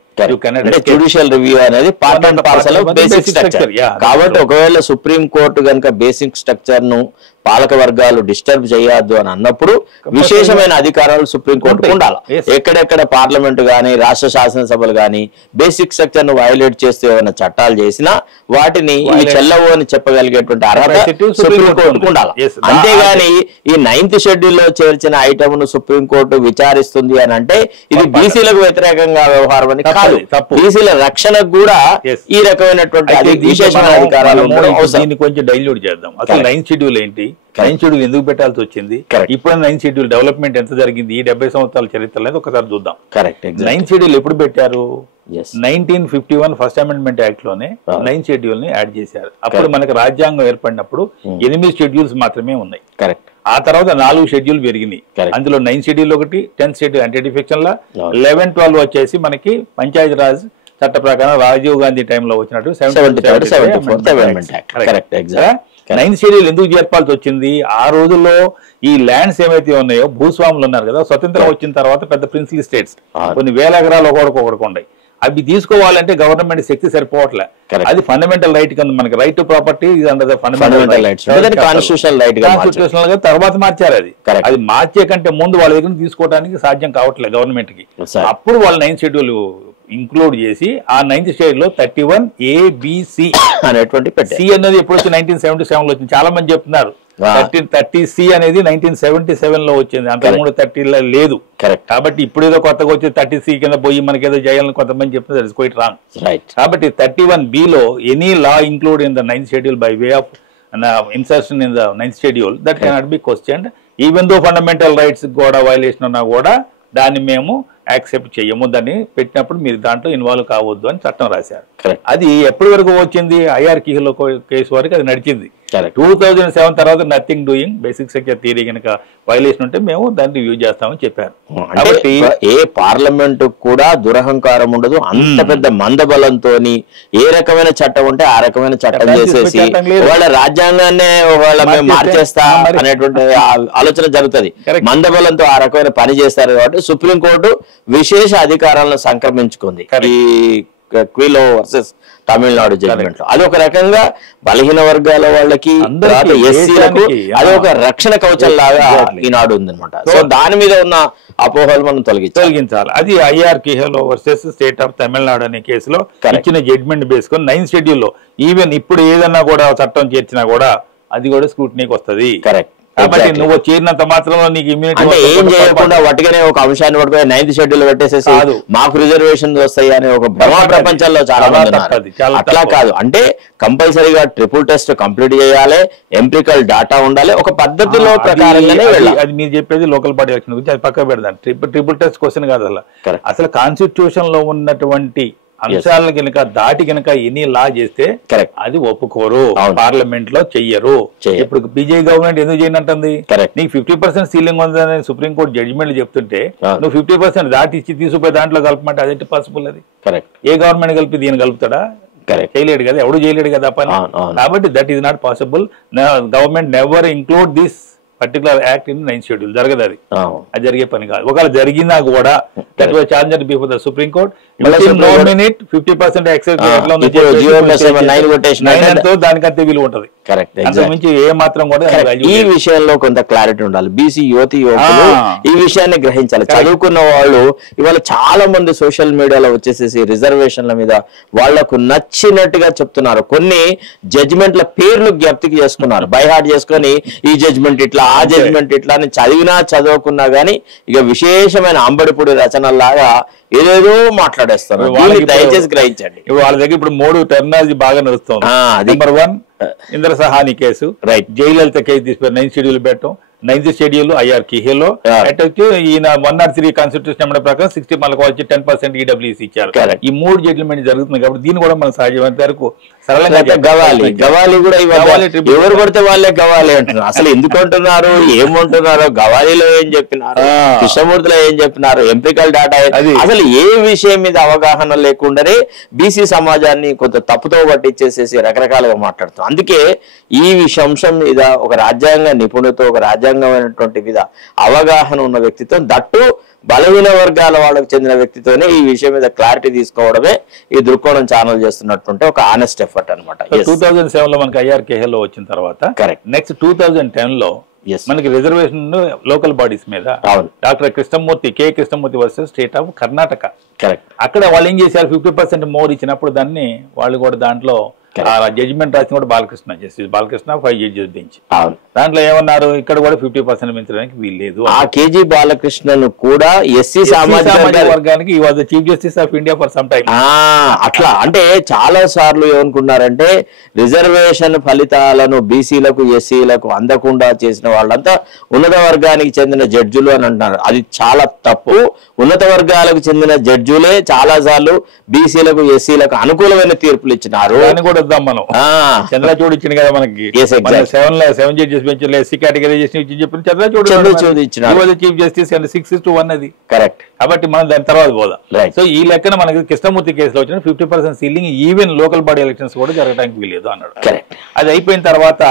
జ్యుడిషియల్ రివ్యూ అనేది part and parcel of basic structure. కాబట్టి ఒకవేళ సుప్రీం కోర్టు కనుక బేసిక్ స్ట్రక్చర్ ను పాలక వర్గాలు డిస్టర్బ్ చేయొద్దు అని అన్నప్పుడు విశేషమైన అధికారాలు సుప్రీం కోర్టుకు ఉండాలి. ఎక్కడెక్కడ పార్లమెంట్ గానీ రాష్ట్ర శాసనసభలు గానీ బేసిక్ స్ట్రక్చర్ ను వైలేట్ చేస్తూ ఏమైనా చట్టాలు చేసినా వాటిని ఇవి చెల్లవు అని చెప్పగలిగేటువంటి అర్హత సుప్రీం కోర్టుకు ఉండాలి. అంతేగాని ఈ 9th షెడ్యూల్ లో చేర్చిన ఐటమ్ ను సుప్రీం కోర్టు విచారిస్తుంది అని అంటే ఇది బీసీలకు వ్యతిరేకంగా వ్యవహారం అని కాదు. బీసీల రక్షణకు కూడా ఈ రకమైనటువంటి విశేషమైన అధికారాలు దీన్ని కొంచెం డైల్యూట్ చేద్దాం. అసలు 9th షెడ్యూల్ ఏంటి, 9th షెడ్యూల్ ఎందుకు పెట్టాల్సి వచ్చింది, ఇప్పుడు 9th షెడ్యూల్ డెవలప్మెంట్ ఎంత జరిగింది ఈ 70 సంవత్సరాల చరిత్ర అనేది ఒకసారి చూద్దాం. 9th షెడ్యూల్ ఎప్పుడు పెట్టారు? 1951 ఫస్ట్ అమెండ్మెంట్ యాక్ట్ లోనే 9th షెడ్యూల్ ని యాడ్ చేశారు. అప్పుడు మనకు రాజ్యాంగం ఏర్పడినప్పుడు 8 షెడ్యూల్స్ మాత్రమే ఉన్నాయి. ఆ తర్వాత 4 షెడ్యూల్ పెరిగినాయి. అందులో 9th షెడ్యూల్ ఒకటి, 10th schedule anti defection law, 11, 12 వచ్చేసి మనకి పంచాయతీ రాజ్ చట్ట ప్రకారం రాజీవ్ గాంధీ టైంలో వచ్చినట్టు 74th 9th షెడ్యూల్ ఎందుకు చేర్పాల్సి వచ్చింది? ఆ రోజుల్లో ఈ ల్యాండ్స్ ఏమైతే ఉన్నాయో భూస్వాములు ఉన్నారు కదా, స్వతంత్రం వచ్చిన తర్వాత పెద్ద ప్రిన్సిపల్ స్టేట్స్ కొన్ని వేల ఎకరాలు ఒకటికొకటికి ఉన్నాయి. అవి తీసుకోవాలంటే గవర్నమెంట్ శక్తి సరిపోవట్లే. అది ఫండమెంటల్ రైట్ కింద మనకి right to property fundamental rights constitutional గా తర్వాత మార్చారు. అది మార్చే కంటే ముందు వాళ్ళ దగ్గర తీసుకోవడానికి సాధ్యం కావట్లేదు గవర్నమెంట్ కి. అప్పుడు వాళ్ళు 9th షెడ్యూల్ ఇంక్లూడ్ చేసి ఆ 9th షెడ్యూల్ లో 31ABC అనేటువంటి సి అనేది ఎప్పుడు వచ్చి 1977 లో వచ్చింది. చాలా మంది చెప్తున్నారు 30C అనేది 1977 లో వచ్చింది, అంతకుముందు 30 లేదు. కాబట్టి ఇప్పుడు ఏదో కొత్తగా వచ్చి 30C కింద పోయి మనకి ఏదో చేయాలని కొంతమంది చెప్తున్నారు. It's quite wrong. కాబట్టి 31B లో any law include in the 9th schedule by way of insertion in the 9th schedule that cannot be questioned even though fundamental rights కూడా వైలేషన్ ఉన్నా కూడా దాన్ని మేము యాక్సెప్ట్ చేయము. దాన్ని పెట్టినప్పుడు మీరు దాంట్లో ఇన్వాల్వ్ కావద్దు అని చట్టం రాశారు. అది ఎప్పటి వరకు వచ్చింది? ఐఆర్ కీలో కేసు వరకు అది నడిచింది. 2007 తర్వాత nothing doing basic sector theory కనుక వైలేషన్ ఉంటే మేము దాన్ని రివ్యూ చేస్తామని చెప్పారు. కాబట్టి ఏ పార్లమెంట్ కూడా దురహంకారం ఉండదు. అంత పెద్ద మందబలంతో ఏ రకమైన చట్టం ఉంటే ఆ రకమైన చట్టం చేసేసి వాళ్ళ రాజ్యాంగాన్ని వాళ్ళ మేము మార్చేస్తా అనేటువంటి ఆలోచన జరుగుతుంది. మందబలంతో ఆ రకమైన పని చేస్తారు కాబట్టి సుప్రీంకోర్టు విశేష అధికారాలను సంక్రమించుకుంది ఈ క్విలో వర్సెస్ తమిళనాడు జడ్జిమెంట్ లో. అది ఒక రకంగా బలహీన వర్గాల వాళ్ళకి ఎస్సీలకు అది ఒక రక్షణ కవచం లాగా ఈనాడు ఉందన్నమాట. సో దాని మీద ఉన్న అపోహలు మనం తొలగించాలి. అది IR Coelho versus state of Tamil Nadu అనే కేసులో ఇచ్చిన జడ్జిమెంట్ బేసుకొని 9th షెడ్యూల్ లో ఈవెన్ ఇప్పుడు ఏదన్నా కూడా చట్టం చేర్చినా కూడా అది కూడా స్క్రూటినీకి వస్తుంది. కరెక్ట్. కాబట్టి నువ్వు చేరినంత మాత్రంలో నీకు ఇమ్యూనిటీ అంటే ఏం చేయకుండా వాటిగానే ఒక అంశాన్ని పట్టుకొని 9th షెడ్యూల్ పెట్టేసేసి మాకు రిజర్వేషన్స్ వస్తాయి అనే ఒక భ్రమ ప్రపంచంలో చాలా మంది. అట్లా కాదు. అంటే కంపల్సరీగా ట్రిపుల్ టెస్ట్ కంప్లీట్ చేయాలి, ఎంపికల్ డాటా ఉండాలి, ఒక పద్ధతిలో ప్రకారంగానే వెళ్ళాలి. అది మీరు చెప్పేది లోకల్ బాడీ ఎలక్షన్ గురించి, అది పక్క పెడదాం. ట్రిపుల్ టెస్ట్ క్వశ్చన్ కాదు అసలు కాన్స్టిట్యూషన్ లో ఉన్నటువంటి అంశాలను కనుక దాటి కనుక ఎన్ని లా చేస్తే అది ఒప్పుకోరు, పార్లమెంట్ లో చెయ్యరు. ఇప్పుడు బీజేపీ గవర్నమెంట్ ఎందుకు చేయనంటుంది? నీకు 50% సీలింగ్ ఉందని సుప్రీంకోర్టు జడ్జిమెంట్ చెప్తుంటే నువ్వు 50% దాటి ఇచ్చి తీసుకుపోయి దాంట్లో కలపమంటే అదేంటి పాసిబుల్? అది ఏ గవర్నమెంట్ కలిపి దీన్ని కలుపుతాడా? చేయలేడు కదా, ఎవడు చేయలేడు కదా పని. కాబట్టి that is not possible. Government never include this particular act in 9th schedule. జరగదు. అది జరిగే పని కాదు. ఒకవేళ జరిగినా కూడా that was charged before the supreme court. 50% excess దానికంతే విలువ ఉంటుంది. అంతకుమించి ఏ మాత్రం కూడా. ఈ విషయంలో కొంత క్లారిటీ ఉండాలి. బీసీ యువతి యువకులు ఈ విషయాన్ని గ్రహించాలి. చదువుకున్న వాళ్ళు ఇవాళ చాలా మంది సోషల్ మీడియాలో వచ్చేసేసి రిజర్వేషన్ల మీద వాళ్లకు నచ్చినట్టుగా చెప్తున్నారు. కొన్ని జడ్జిమెంట్ల పేర్లు జ్ఞప్తికి చేసుకున్నారు, బైహార్ట్ చేసుకొని ఈ జడ్జిమెంట్ ఇట్లా ఆ జడ్జిమెంట్ ఇట్లా అని చదివినా చదువుకున్నా గానీ ఇక విశేషమైన అంబడిపూడి రచనల్లాగా ఏదేదో మాట్లాడేస్తారు. దయచేసి గ్రహించండి. వాళ్ళ దగ్గర ఇప్పుడు 3 టెర్మినాలజీ బాగా నడుస్తుంది. Number 1 Indra Sawhney case, Jayalalithaa case తీసుకుని 9th షెడ్యూల్ పెట్టడం. 9th షెడ్యూల్ ఐఆర్ కిహేలో ఈయన 103 కాన్స్టిట్యూషన్ అమలు ప్రకారం 60 మనకు వచ్చి 10% ఈడబ్ల్యూసీ ఇచ్చారు. ఈ 3 జడ్జిమెంట్ జరుగుతుంది కాబట్టి దీన్ని కూడా మనం సాధ్యమైనంత వరకు సరళంగా గవాలి కూడా ఎవరు పడితే వాళ్ళే గవాలి అంటున్నారు. అసలు ఎందుకు అంటున్నారు, ఏమంటున్నారు, గవాలీలో ఏం చెప్పినారు, కృష్ణమూర్తిలో ఏం చెప్పినారు, ఎంపికల్ డాటా, అసలు ఏ విషయం మీద అవగాహన లేకుండానే బీసీ సమాజాన్ని కొంత తప్పుతో పట్టించేసేసి రకరకాలుగా మాట్లాడుతాం. అందుకే ఈ అంశం మీద ఒక రాజ్యాంగ నిపుణులతో ఒక రాజ్యాంగమైనటువంటి మీద అవగాహన ఉన్న వ్యక్తితో, దట్టు బలహీన వర్గాల వాళ్ళకు చెందిన వ్యక్తితోనే ఈ విషయం మీద క్లారిటీ తీసుకోవడమే ఈ దృక్కోణం ఛానల్ చేస్తున్నటువంటి ఒక ఆనెస్ట్ ఎఫర్ట్ అనమాట. 2007 లో మనకి ఐఆర్ కేహలో వచ్చిన తర్వాత నెక్స్ట్ 2010 లో మనకి రిజర్వేషన్ లోకల్ బాడీస్ మీద doctor Krishnamurthy versus state of Karnataka. అక్కడ వాళ్ళు ఏం చేశారు, 50% మోర్ ఇచ్చినప్పుడు దాన్ని వాళ్ళు కూడా దాంట్లో జడ్జిమెంట్ రాసిన కూడా జస్టిస్ బాలకృష్ణ 5 జడ్జెస్ బెంచ్. దాంట్లో ఏమన్నారు, ఇక్కడ కూడా 50% పెంచడానికి వీల్లేదు. ఆ కేజీ బాలకృష్ణను కూడా ఎస్సీ సామాజిక వర్గానికి ఈ was the chief justice of India for some time. అట్లా అంటే చాలా సార్లు ఏమనుకున్నారంటే రిజర్వేషన్ ఫలితాలను బీసీలకు ఎస్సీలకు అందకుండా చేసిన వాళ్ళంతా ఉన్నత వర్గానికి చెందిన జడ్జిలు అని అంటున్నారు. అది చాలా తప్పు. ఉన్నత వర్గాలకు చెందిన జడ్జులే చాలా సార్లు బీసీలకు ఎస్సీలకు అనుకూలమైన తీర్పులు ఇచ్చినారు. మనం చంద్రచూడ్ ఇచ్చింది కదా మనకి 7 జడ్జెస్ బెంచ్ ఎస్సీ కేటగిరైజేషన్ ఇచ్చి చెప్పిన చంద్రచూడ్ చీఫ్ జస్టిస్ అండ్ 6-1 అది కరెక్ట్. కాబట్టి మనం దాని తర్వాత పోదాం. Right. సో ఈ లెక్కన మనకి కృష్ణమూర్తి కేసులో వచ్చిన 50% ceiling even local body elections కూడా జరగడానికి వీలేదు అన్నాడు. కరెక్ట్. అది అయిపోయిన తర్వాత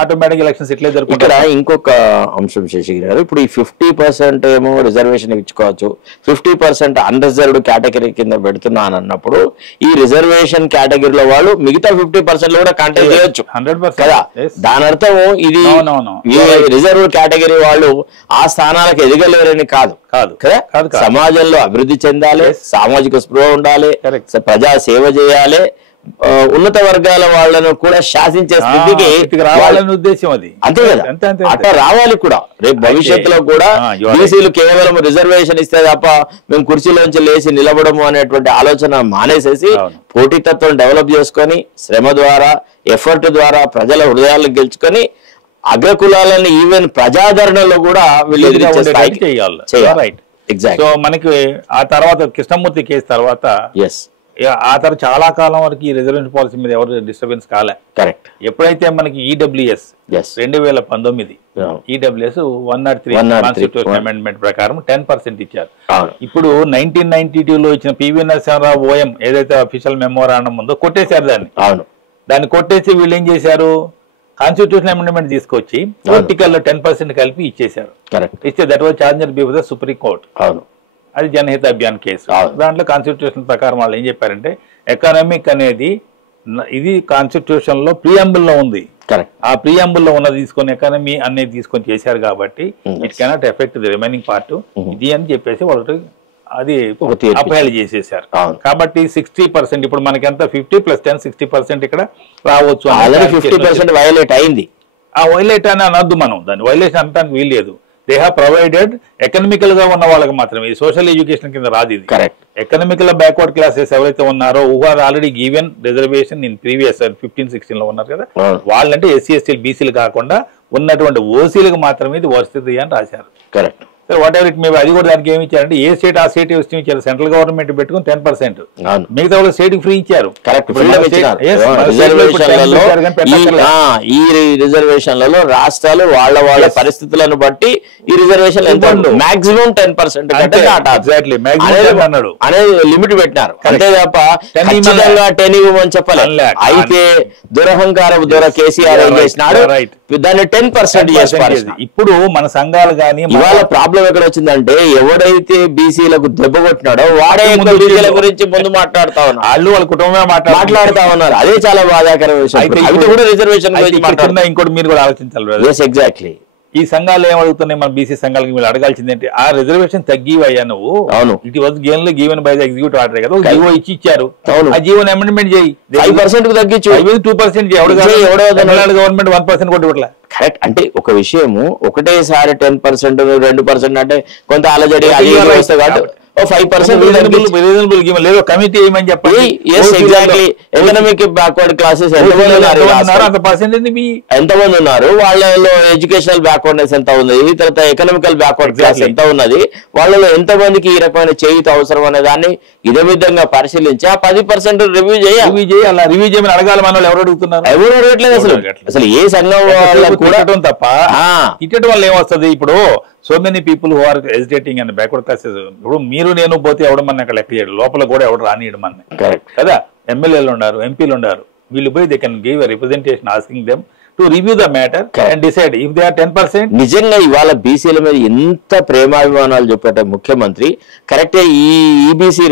ఆటోమేటిక్ ఎలక్షన్స్ ఇట్లే జరుగుతుంది. ఇక్కడ ఇంకొక అంశం శేషగిరి గారు, ఇప్పుడు ఈ 50% ఏమో రిజర్వేషన్ ఇచ్చుకోవచ్చు, 50% అన్రిజర్వ్డ్ కేటగిరీ కింద పెడుతున్నాను అన్నప్పుడు ఈ రిజర్వేషన్ కేటగిరీలో వాళ్ళు మిగతా 50% లో కూడా కంటెస్ట్ చేయొచ్చు 100%. కదా. దాని అర్థం ఇది రిజర్వ్డ్ కేటగిరీ వాళ్ళు ఆ స్థానాలకు ఎదగలేరని కాదు కదా. సమాజంలో అభివృద్ధి చెందాలి, సామాజిక స్పృహ ఉండాలి, ప్రజా సేవ చేయాలి, ఉన్నత వర్గాల వాళ్ళను కూడా శాసించే స్థితికి రావాలనే ఉద్దేశం అది. అంతే కదా, అట్లా రావాలి కూడా. రేపు భవిష్యత్తులో కూడా బీసీలు కేవలం రిజర్వేషన్ ఇస్తే తప్ప మేము కుర్చీలోంచి లేచి నిలబడము అనేటువంటి ఆలోచన మానేసేసి పోటీతత్వం డెవలప్ చేసుకొని శ్రమ ద్వారా, ఎఫర్ట్ ద్వారా ప్రజల హృదయాలను గెలుచుకొని అగ్రకులాలని ఈవెన్ ప్రజాదరణలో కూడా వీళ్ళు చేయాలి. సో మనకి ఆ తర్వాత కృష్ణమూర్తి కేసు తర్వాత ఆ తర్వాత చాలా కాలం వరకు ఈ రిజర్వేషన్ పాలసీ మీద ఎవరు డిస్టర్బెన్స్ కాలే. కరెక్ట్. ఎప్పుడైతే మనకి ఈడబ్ల్యూఎస్ 2019 ఈడబ్ల్యూఎస్ 103 కాన్స్టిట్యూషన్ అమెండ్మెంట్ ప్రకారం 10% ఇచ్చారు. ఇప్పుడు 1992లో ఇచ్చిన పివి నరసింహారావు ఓఎం ఏదైతే అఫీషియల్ మెమోరాండం ఉందో కొట్టేశారు దాన్ని కొట్టేసి వీళ్ళు ఏం చేశారు, కాన్స్టిట్యూషన్ అమెండ్మెంట్ తీసుకొచ్చి పొలిటికల్ 10% కలిపి ఇచ్చేశారు. ఇస్తే that was challenged before the supreme court. అది జనహిత అభియాన్ కేసు. దాంట్లో కాన్స్టిట్యూషన్ ప్రకారం వాళ్ళు ఏం చెప్పారంటే ఎకనామిక్ అనేది ఇది కాన్స్టిట్యూషన్ లో ప్రియాంబుల్లో ఉంది, ఆ ప్రియాంబుల్లో ఉన్నది తీసుకొని ఎకానమీ అనేది తీసుకొని చేశారు కాబట్టి it cannot effect the remaining part ఇది అని చెప్పేసి వాళ్ళు అది అపహేళన చేసేసారు. కాబట్టి 60% ఇప్పుడు మనకి ఎంత 50 + 10 60% ఇక్కడ రావచ్చు. 50% వైలేట్ అయింది. ఆ వైలేట్ అని అనొద్దు మనం, దాన్ని వైలేషన్ అనడానికి వీల్లేదు. దే హ్యావ్ ప్రొవైడెడ్ ఎకనామికల్ గా ఉన్న వాళ్ళకి మాత్రమే, సోషల్ ఎడ్యుకేషన్ కింద రాదు ఇది. ఎకనామికల్ బ్యాక్వర్డ్ క్లాసెస్ ఎవరైతే ఉన్నారో who are already given reservation in previous 15-16 లో ఉన్నారు కదా, వాళ్ళంటే ఎస్సీ ఎస్టీలు బీసీలు కాకుండా ఉన్నటువంటి ఓసీలకు మాత్రమే ఇది వర్తిస్తుంది అని రాశారు. Correct. What ever it may. అది కూడా దానికి ఏమి ఇచ్చారంటే ఏ స్టేట్ ఆ స్టేట్ ఇచ్చారు, సెంట్రల్ గవర్నమెంట్ పెట్టుకుని 10%, మిగతా వాళ్ళు స్టేట్ ఫ్రీ ఇచ్చారు. ఈ రిజర్వేషన్లలో రాష్ట్రాలు వాళ్ళ పరిస్థితులను బట్టి ఈ రిజర్వేషన్ మాక్సిమం 10% అనేది లిమిట్ పెట్టినారు. అంతే తప్ప 10 ఇవ్వమని చెప్పలేదు. అయితే దురహంకారం కేసీఆర్ ఏం చేసినాడు, దాన్ని 10% చేసి ఇప్పుడు మన సంఘాలు కానీ ఇవాళ ప్రాబ్లం ఎక్కడ వచ్చిందంటే ఎవడైతే బీసీలకు దెబ్బ కొట్టినాడో వాడే బీసీల గురించి ముందు మాట్లాడుతా ఉన్నారు, వాళ్ళు వాళ్ళ కుటుంబమే మాట్లాడుతా ఉన్నారు. అదే చాలా బాధాకర విషయం. కూడా రిజర్వేషన్ ఇంకోటి మీరు కూడా ఆలోచించాలి. ఎగ్జాక్ట్లీ. ఈ సంఘాలు ఏమడుగుతున్నాయి, మన బీసీ సంఘాలకి మీరు అడగాల్సింది ఏంటి, ఆ రిజర్వేషన్ తగ్గివయ్యా నువ్వు. అవును, it was given by the executive order కదా, జీవో ఇచ్చారు. ఆ జీవోని అమెండ్మెంట్ చేయి, 5% తగ్గించు, 2% గవర్నమెంట్ 1% కొట్టుకోవట్లే. కరెక్ట్. అంటే ఒక విషయము ఒకటేసారి 10%, 2% అంటే కొంత అలజడి 5% లేదు కమిటీ ఏమని చెప్పండి. ఎకనామిక్ బ్యాక్వర్డ్ క్లాసెస్ ఎంతమంది ఉన్నారు, వాళ్ళలో ఎడ్యుకేషనల్ బ్యాక్వర్డ్నెస్ ఎంత ఉన్నది, తర్వాత ఎకనామికల్ బ్యాక్వర్డ్ క్లాస్ ఎంత ఉన్నది, వాళ్ళలో ఎంతమందికి ఈ రకమైన చేయుత అవసరం అనే దాన్ని ఇదమిద్దంగా పరిశీలించి ఆ 10% రివ్యూ చేయాలి. అలా రివ్యూ చేయమని అడగాలి. మన ఎవరు అడుగుతున్నారు, ఎవరు అడగట్లేదు. అసలు ఏ సంఘం కూడటం తప్ప ఇట్టడం వల్ల ఏమొస్తుంది. ఇప్పుడు so many people who are hesitating and backward classes. ఇప్పుడు మీరు నేను పోతే ఎవడం మన అక్కడ లెక్క చేయడు, లోపల కూడా ఎవడు రానియడం మన కదా. ఎమ్మెల్యేలు ఉన్నారు, ఎంపీలు ఉన్నారు, వీళ్ళు పోయి they can give representation asking them to review the matter and decide if they are 10%. నిజంగా ఇవాళ బీసీల మీద ఎంత ప్రేమాభిమానాలు చెప్పేట ముఖ్యమంత్రి కరెక్టే ఈ ఈబీసీ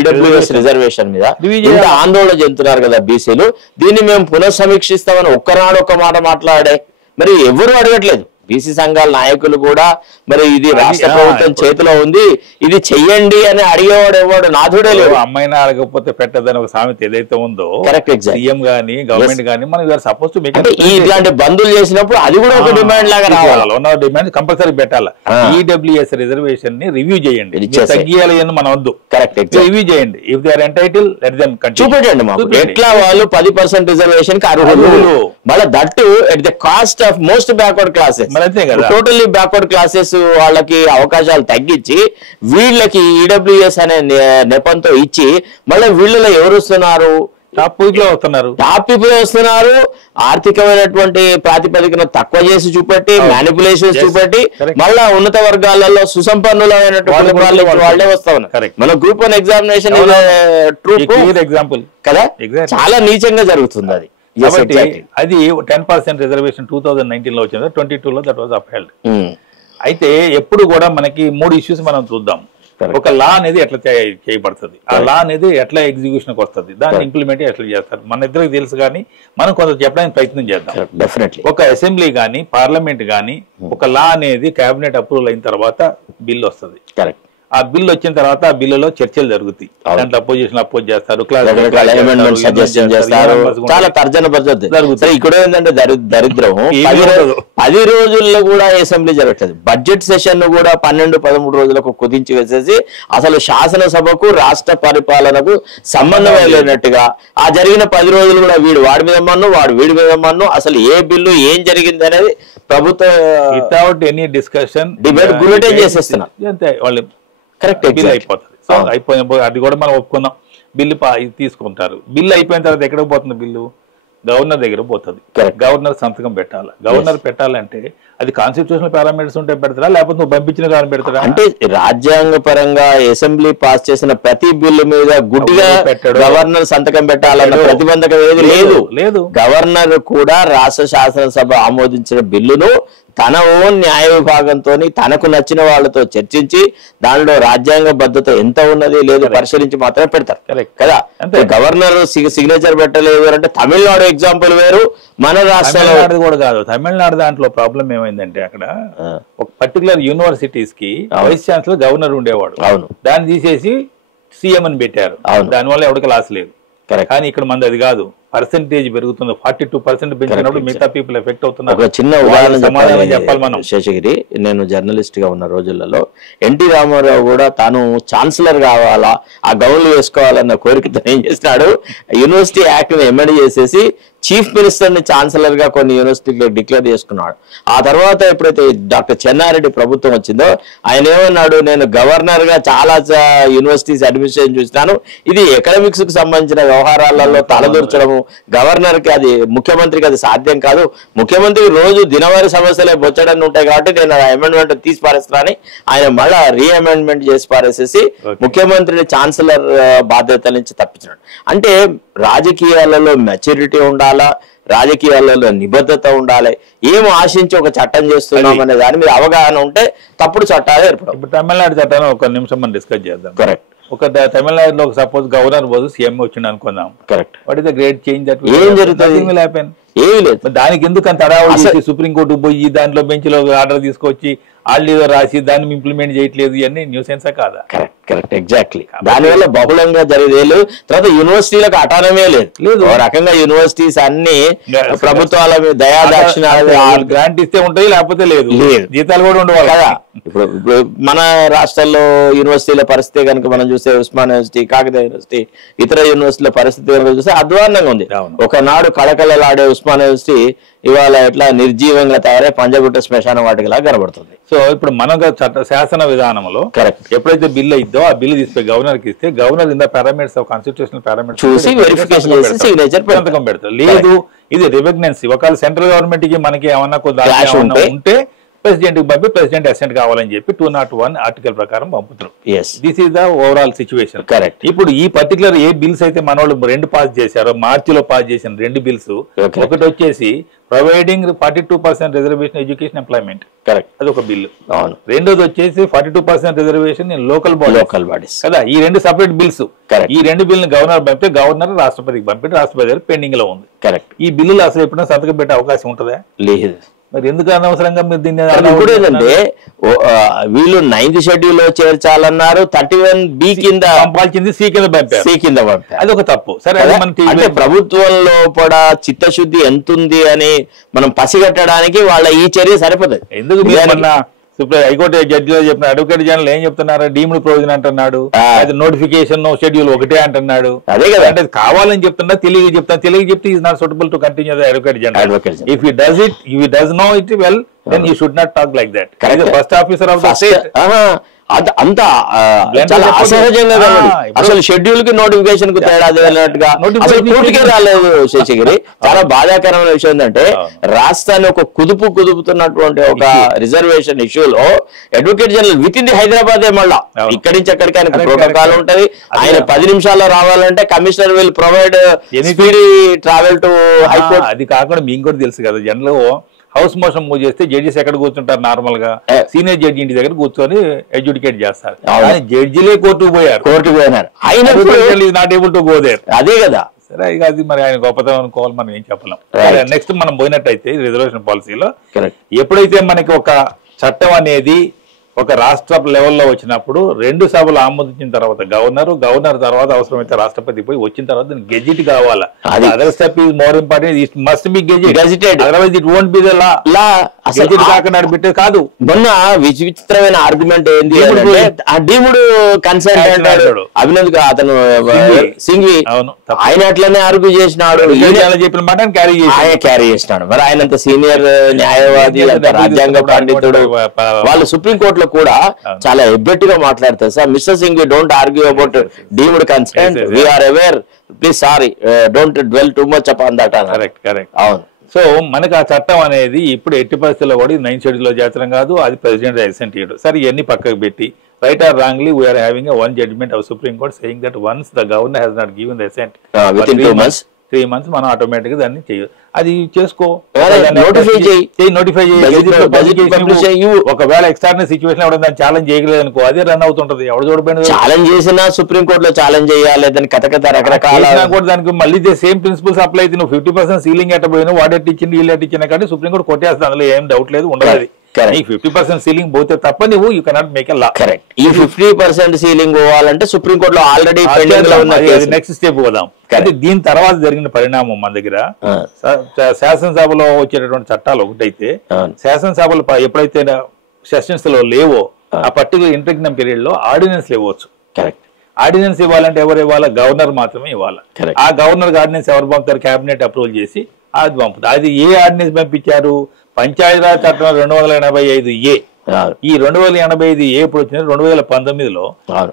ఈడబ్ల్యూఎస్ రిజర్వేషన్ మీద ఇంత ఆందోళన చెందుతున్నారు కదా బీసీలు. దీన్ని మేము పునఃసమీక్షిస్తామని ఒక్కనాడు ఒక్క మాట మాట్లాడే మరి ఎవరు అడగట్లేదు. బీసీ సంఘాల నాయకులు కూడా మరి ఇది రాష్ట్ర ప్రభుత్వం చేతిలో ఉంది, ఇది చెయ్యండి అని అడిగేవాడు ఎవడు నాథుడే లేవు. అమ్మాయినా అడగకపోతే పెట్టదని ఒక సామెత ఏదైతే ఉందో, కరెక్ట్, సీఎం గానీ గవర్నమెంట్ గానీ మనం సపోజ్ ఇట్లాంటి బంధువులు చేసినప్పుడు అది కూడా ఒక డిమాండ్ లాగా రావాలి. ఉన్న డిమాండ్ కంపల్సరీ పెట్టాలి. ఈడబ్ల్యూఎస్ రిజర్వేషన్ ని రివ్యూ చేయండి, తగ్గియాలి అని మన వద్దు. కరెక్ట్, రివ్యూ చేయండి. If they are entitle let them చూపెట్టండి మాకు ఎట్లా వాళ్ళు 10% రిజర్వేషన్ కి అర్హులు. మళ్ళీ that at the cost of most backward classes. Totally backward classes వాళ్ళకి అవకాశాలు తగ్గించి వీళ్ళకి ఈడబ్ల్యూఎస్ అనే నెపంతో ఇచ్చి మళ్ళీ వీళ్ళలో ఎవరు వస్తున్నారు, టాప్ పీపుల్ వస్తున్నారు, ఆర్థికమైనటువంటి ప్రాతిపదికన తక్కువ చేసి చూపెట్టి, మ్యానిపులేషన్స్ చూపెట్టి, మళ్ళా ఉన్నత వర్గాలలో సుసంపన్నులైనటువంటి వాళ్ళే వస్తా ఉన్నారు. మన గ్రూప్ 1 ఎగ్జామినేషన్ ఎగ్జాంపుల్ కదా, చాలా నీచంగా జరుగుతుంది అది. అది 10% రిజర్వేషన్ 2019 లో వచ్చింది, 22 లో దట్ వాజ్ అప్హెల్డ్. అయితే ఎప్పుడు కూడా మనకి 3 ఇష్యూస్ మనం చూద్దాం. ఒక లా అనేది ఎట్లా చేయబడుతుంది, ఆ లా అనేది ఎట్లా ఎగ్జిక్యూషన్కి వస్తుంది, దాన్ని ఇంప్లిమెంట్ ఎట్లా చేస్తారు, మన ఇద్దరికి తెలుసు. కానీ మనం కొంత చెప్పడానికి ప్రయత్నం చేద్దాం. డెఫినెట్లీ ఒక అసెంబ్లీ కానీ పార్లమెంట్ కానీ ఒక లా అనేది కేబినెట్ అప్రూవల్ అయిన తర్వాత బిల్ వస్తుంది. కరెక్ట్. ఆ బిల్ వచ్చిన తర్వాత ఆ బిల్లులో చర్చలు జరుగుతాయి. దాంట్లో అపోజిషన్ అపోజ్ చేస్తారు, చాలా తర్జన జరుగుతాయి. ఇక్కడ ఏంటంటే దరిద్రం 10 రోజుల్లో కూడా అసెంబ్లీ జరగట్లేదు. బడ్జెట్ సెషన్ ను కూడా 12-13 రోజులకు కుదించి వేసేసి అసలు శాసనసభకు రాష్ట్ర పరిపాలనకు సంబంధం లేనట్టుగా ఆ జరిగిన 10 రోజులు కూడా వీడు వాడి మీద మన్ను, వాడు వీడి మీద మన్ను, అసలు ఏ బిల్లు ఏం జరిగింది అనేది ప్రభుత్వం వితౌట్ ఎనీ డిస్కషన్ డిబేట్ గురిటే చేసేస్తున్నారు. అంతే, వాళ్ళు కరెక్ట్ బిల్ అయిపోతుంది. సో అయిపోయిన అది కూడా మనం ఒప్పుకుందాం. బిల్లు తీసుకుంటారు. బిల్లు అయిపోయిన తర్వాత ఎక్కడికి పోతుంది బిల్లు? గవర్నర్ దగ్గర పోతుంది. గవర్నర్ సంతకం పెట్టాలి. గవర్నర్ పెట్టాలంటే అది కాన్స్టిట్యూషనల్ పారామీటర్స్ ఉంటే పెడతారా, లేకపోతే నువ్వు పంపించిన కానీ పెడతారా? అంటే రాజ్యాంగ పరంగా అసెంబ్లీ పాస్ చేసిన ప్రతి బిల్లు మీద గుడ్డిగా గవర్నర్ సంతకం పెట్టాలన్న ప్రతిబంధకం ఏది లేదు. గవర్నర్ కూడా రాష్ట్ర శాసనసభ ఆమోదించిన బిల్లును తన ఓన్ న్యాయ విభాగంతో తనకు నచ్చిన వాళ్ళతో చర్చించి దానిలో రాజ్యాంగ బద్ధత ఎంత ఉన్నది లేదు పరిశీలించి మాత్రమే పెడతారు కదా. గవర్నర్ సిగ్నేచర్ పెట్టలేదు అంటే తమిళనాడు ఎగ్జాంపుల్ వేరు, మన రాష్ట్రంలో కూడా కాదు. తమిళనాడు దాంట్లో ప్రాబ్లం ఏమైందంటే అక్కడ ఒక పర్టికులర్ యూనివర్సిటీస్ కి వైస్ ఛాన్సలర్ గవర్నర్ ఉండేవాడు. అవును, దాన్ని తీసేసి సీఎం అని పెట్టారు. దానివల్ల ఎవరికి లాస్ లేదు. కానీ ఇక్కడ మంది అది కాదు. పర్సెంటేజ్ పెరుగుతుంది. 42% పెంచినప్పుడు మిగతా పీపుల్ ఎఫెక్ట్ అవుతున్నారు. ఒక చిన్న ఉదాహరణ చెప్పాలి మనం. శేషగిరి, నేను జర్నలిస్ట్ గా ఉన్న రోజులలో ఎన్టీ రామారావు కూడా తాను ఛాన్సలర్ కావాలా, ఆ గౌన్లు వేసుకోవాలన్న కోరికతో ఏం చేసినాడు, యూనివర్సిటీ యాక్ట్ ని ఎమెండ్ చేసేసి చీఫ్ మినిస్టర్ ని ఛాన్సలర్ గా కొన్ని యూనివర్సిటీలో డిక్లేర్ చేసుకున్నాడు. ఆ తర్వాత ఎప్పుడైతే డాక్టర్ చెన్నారెడ్డి ప్రభుత్వం వచ్చిందో ఆయన ఏమన్నాడు, నేను గవర్నర్ గా చాలా యూనివర్సిటీస్ అడ్మినిస్ట్రేషన్ చూసినాను, ఇది ఎకనామిక్స్ కు సంబంధించిన వ్యవహారాలలో తలదూర్చడము గవర్నర్ కి అది ముఖ్యమంత్రికి అది సాధ్యం కాదు, ముఖ్యమంత్రి రోజు దినవారీ సమస్యలే బొచ్చడని ఉంటాయి కాబట్టి నేను అమెండ్మెంట్ తీసి పారేస్తానని ఆయన మళ్ళా రీఅమెండ్మెంట్ చేసి పారేసేసి ముఖ్యమంత్రిని ఛాన్సలర్ బాధ్యతల నుంచి తప్పించాడు. అంటే రాజకీయాలలో మెచ్యూరిటీ ఉండాలా, రాజకీయాలలో నిబద్ధత ఉండాలి. ఏం ఆశించి ఒక చట్టం చేస్తున్నాం అనే దాని మీద అవగాహన ఉంటే తప్పుడు చట్టాలు ఏర్పడవు. ఇప్పుడు తమిళనాడు చట్టాన్ని ఒక నిమిషం మనం డిస్కస్ చేద్దాం. కరెక్ట్. ఒక తమిళనాడులో సపోజ్ గవర్నర్ బదులు సీఎం వచ్చిండు అనుకుందాం. Correct. What is the great change that ఏం జరుగుతుంది? ఏమీ లేదు. దానికి ఎందుకు అంత అడావుడి సుప్రీంకోర్టు పోయి దాంట్లో బెంచ్ లో ఆర్డర్ తీసుకొచ్చి వాళ్ళు రాసి దాన్ని ఇంప్లిమెంట్ చేయట్లేదు, ఇవన్నీ న్యూసెన్సా కాదా? Correct correct exactly. దానివల్ల బహుళంగా జరిగేది. తర్వాత యూనివర్సిటీలకు అటానమీ లేదు. ఓ రకంగా యూనివర్సిటీస్ అన్ని ప్రభుత్వాల మీద దయాదాక్షిణ్యాలు గ్రాంట్ ఇస్తే ఉంటాయి, లేకపోతే లేదు. జీతాలు కూడా ఉండవు కదా. ఇప్పుడు మన రాష్ట్రాల్లో యూనివర్సిటీల పరిస్థితి కనుక మనం చూస్తే ఉస్మానియా యూనివర్సిటీ, కాకతీయ యూనివర్సిటీ, ఇతర యూనివర్సిటీల పరిస్థితి కనుక చూస్తే అధ్వాన్నంగా ఉంది. ఒకనాడు కళకళలాడే ఉస్మానియా యూనివర్సిటీ ఇవాళ ఎట్లా నిర్జీవంగా తయారై పంజగుట్ట శ్మశాన వాటికలా కనబడుతుంది. సో ఇప్పుడు మన శాసన విధానంలో కరెక్ట్ ఎప్పుడైతే బిల్ అయిద్దో ఆ బిల్ తీసుకుని గవర్నర్ కి ఇస్తే governor in the parameters of constitutional parameters చూసి వెరిఫికేషన్ చేసి సిగ్నేచర్ సంతకం పెడతారు. లేదు ఇది రికగ్నెన్సీ. ఒకవేళ సెంట్రల్ గవర్నమెంట్ కి మనకి ఏమన్నా ఉంటే ప్రెసిడెంట్ కి పంపి ప్రెసిడెంట్ అసెంట్ కావాలని చెప్పి 201 ఆర్టికల్ ప్రకారం పంపుతారు. This is the overall situation. Correct. ఇప్పుడు ఈ పర్టికులర్ ఏ బిల్స్ అయితే మన వాళ్ళు 2 పాస్ చేశారో, మార్చిలో పాస్ చేసిన 2 బిల్స్, ఒకటి వచ్చేసి providing 42% reservation education employment, correct, అది ఒక బిల్లు. రెండోది వచ్చేసి 42% రిజర్వేషన్ ఇన్ లోకల్ బాడీస్ కదా. ఈ 2 సపరేట్ బిల్స్. ఈ 2 బిల్లు గవర్నర్ పంపితే గవర్నర్ రాష్ట్రపతికి పంపితే రాష్ట్రపతి దగ్గర పెండింగ్ లో ఉంది. కరెక్ట్. ఈ బిల్లులు అసలు ఎప్పుడైనా సంతకం పెట్టే అవకాశం ఉంటుందా? లేదు. మరి ఎందుకు అనవసరంగా మీరు దీన్ని ఇప్పుడు ఏంటంటే వీళ్ళు 9th షెడ్యూల్ లో చేర్చాలన్నారు, 31B కింద పంపాల్సింది C కింద పంపారు. అది ఒక తప్పు. సరే, అంటే ప్రభుత్వంలో కూడా చిత్తశుద్ధి ఎంత ఉంది అని మనం పసిగట్టడానికి వాళ్ళ ఈ చర్య సరిపోతుంది. ఎందుకు హైకోర్టు జడ్జిలో చెప్పిన అడ్వకేట్ జనరల్ ఏం చెప్తున్నారు? డీమ్డ్ ప్రొవిజన్ అంటున్నాడు, అది నోటిఫికేషన్ షెడ్యూల్ ఒకటే అంటున్నాడు. అదే కదా, అంటే కావాలని చెప్తున్నా, తెలియ చెప్తే is not suitable to continue the advocate general. If he does it, if he does know it well, then he should not talk like that. He is the first officer of the state. అంత చాలా అసహజంగా అసలు schedule కి notification కు తేడా అన్నట్టుగా అసలు పూర్తిగా రాలేదు శేషగిరి. చాలా బాధాకరమైన విషయం ఏంటంటే రాష్ట్రాన్ని ఒక కుదుపుతున్నటువంటి ఒక రిజర్వేషన్ ఇష్యూలో advocate general with in the Hyderabad మళ్ళా ఇక్కడి నుంచి అక్కడికి ఆయన ప్రోటోకాల్ ఉంటది. ఆయన 10 నిమిషాల్లో రావాలంటే commissioner will provide speedy travel to high court. అది కాకుండా మీకు కూడా తెలుసు కదా, జనరల్ హౌస్ మోషన్ మూవ్ చేస్తే జడ్జెస్ ఎక్కడ కూర్చుంటారు, నార్మల్ గా సీనియర్ జడ్జి ఇంటి దగ్గర కూర్చొని అడ్జుడికేట్ చేస్తారు. జడ్జిలే కోర్టుకు పోయినారు. Not able to go there. అదే కదా. సరే, ఇక అది మరి ఆయన గొప్పతనం అనుకోవాలి, మనం ఏం చెప్పలేం. నెక్స్ట్ మనం పోయినట్టయితే రిజర్వేషన్ పాలసీలో ఎప్పుడైతే మనకి ఒక చట్టం అనేది ఒక రాష్ట్ర లెవెల్లో వచ్చినప్పుడు 2 సభలు ఆమోదించిన తర్వాత గవర్నర్ తర్వాత అవసరమైతే రాష్ట్రపతి పోయి వచ్చిన తర్వాత దానికి గెజిట్ కావాలా. Other step is more important. It must be gazetted, otherwise it won't be the law. Gazette కాకుండా పెట్టే కాదు. మొన్న విచిత్రమైన ఆర్గ్యుమెంట్ ఏంది ఆ డీముడు కన్సల్ట్ అంటాడు అభినంద్, అతను సింఘ్వి, ఆయన అట్లనే ఆర్గ్యూ చేసినాడు, చెప్పిన మాట క్యారీ చేసినాడు. మరి ఆయనంత సీనియర్ న్యాయవాది, రాజ్యాంగ పండితుడు. వాళ్ళు సుప్రీంకోర్టులో కూడా చాలా ఎబ్బెట్టుగా మాట్లాడతారు. Sir mister Singhvi, don't argue about deemed consent, we are aware, please sorry, don't dwell too much upon that. Correct. అవును. సో మనకు ఆ చట్టం అనేది ఇప్పుడు ఎట్టి పరిస్థితుల్లో కూడా 9th షెడ్యూల్లో చేర్చడం కాదు, అది ప్రెసిడెంట్ అసెంట్ చేయడం. సరే, ఇవన్నీ పక్కకు పెట్టి right or wrongly we are having one judgment of Supreme Court saying that once the governor has not given the assent within 3 months మనం ఆటోమేటిక్ గా దాన్ని చేయదు. అది చేసుకో, నోటిఫై చేయి. ఒకవేళ ఎక్స్ట్రాడినరీ సిచ్యువేషన్ ఎవరైనా దాన్ని ఛాలెంజ్ చేయగలేదు అనుకో, అదే రన్ అవుతుంటది. ఎవరు చూడబోయిన ఛాలెంజ్ చేసినా సుప్రీంకోర్టు లో ఛాలెంజ్ చేయాలి, దాని కథ రకరకాల కూడా దానికి మళ్ళీ సేమ్ ప్రిన్సిపల్స్ అప్లై అయితే నువ్వు 50% సీలింగ్ ఎట్టబోయినా వాడు ఎట్టిచ్చింది వీళ్ళు ఎట్టిచ్చినా కానీ సుప్రీంకోర్టు కొట్టేస్తుంది. అందులో ఏం డౌట్ లేదు, ఉండదు. 50% సీలింగ్ పోతే తప్ప నువ్వు you cannot make a law. Correct. ఈ 50% సీలింగ్ పోవాలంటే సుప్రీంకోర్టులో ఆల్రెడీ నెక్స్ట్ స్టెప్ పోదాం. అయితే దీని తర్వాత జరిగిన పరిణామం మన దగ్గర శాసనసభలో వచ్చేటటువంటి చట్టాలు ఒకటైతే, శాసనసభలో ఎప్పుడైతే సెషన్స్ లో లేవో ఆ పర్టికులర్ ఇంటర్గ్నమ్ పీరియడ్ లో ఆర్డినెన్స్ ఇవ్వచ్చు. కరెక్ట్. ఆర్డినెన్స్ ఇవ్వాలంటే ఎవరు ఇవ్వాలి? గవర్నర్ మాత్రమే ఇవ్వాలి. ఆ గవర్నర్ ఆర్డినెన్స్ ఎవరు పంపుతారు? కేబినెట్ అప్రూవల్ చేసి అది పంపుతారు. అది ఏ ఆర్డినెన్స్ పంపించారు? పంచాయతీరాజ్ చట్టం 285A. ఈ 285A ఎప్పుడు వచ్చింది? 2019లో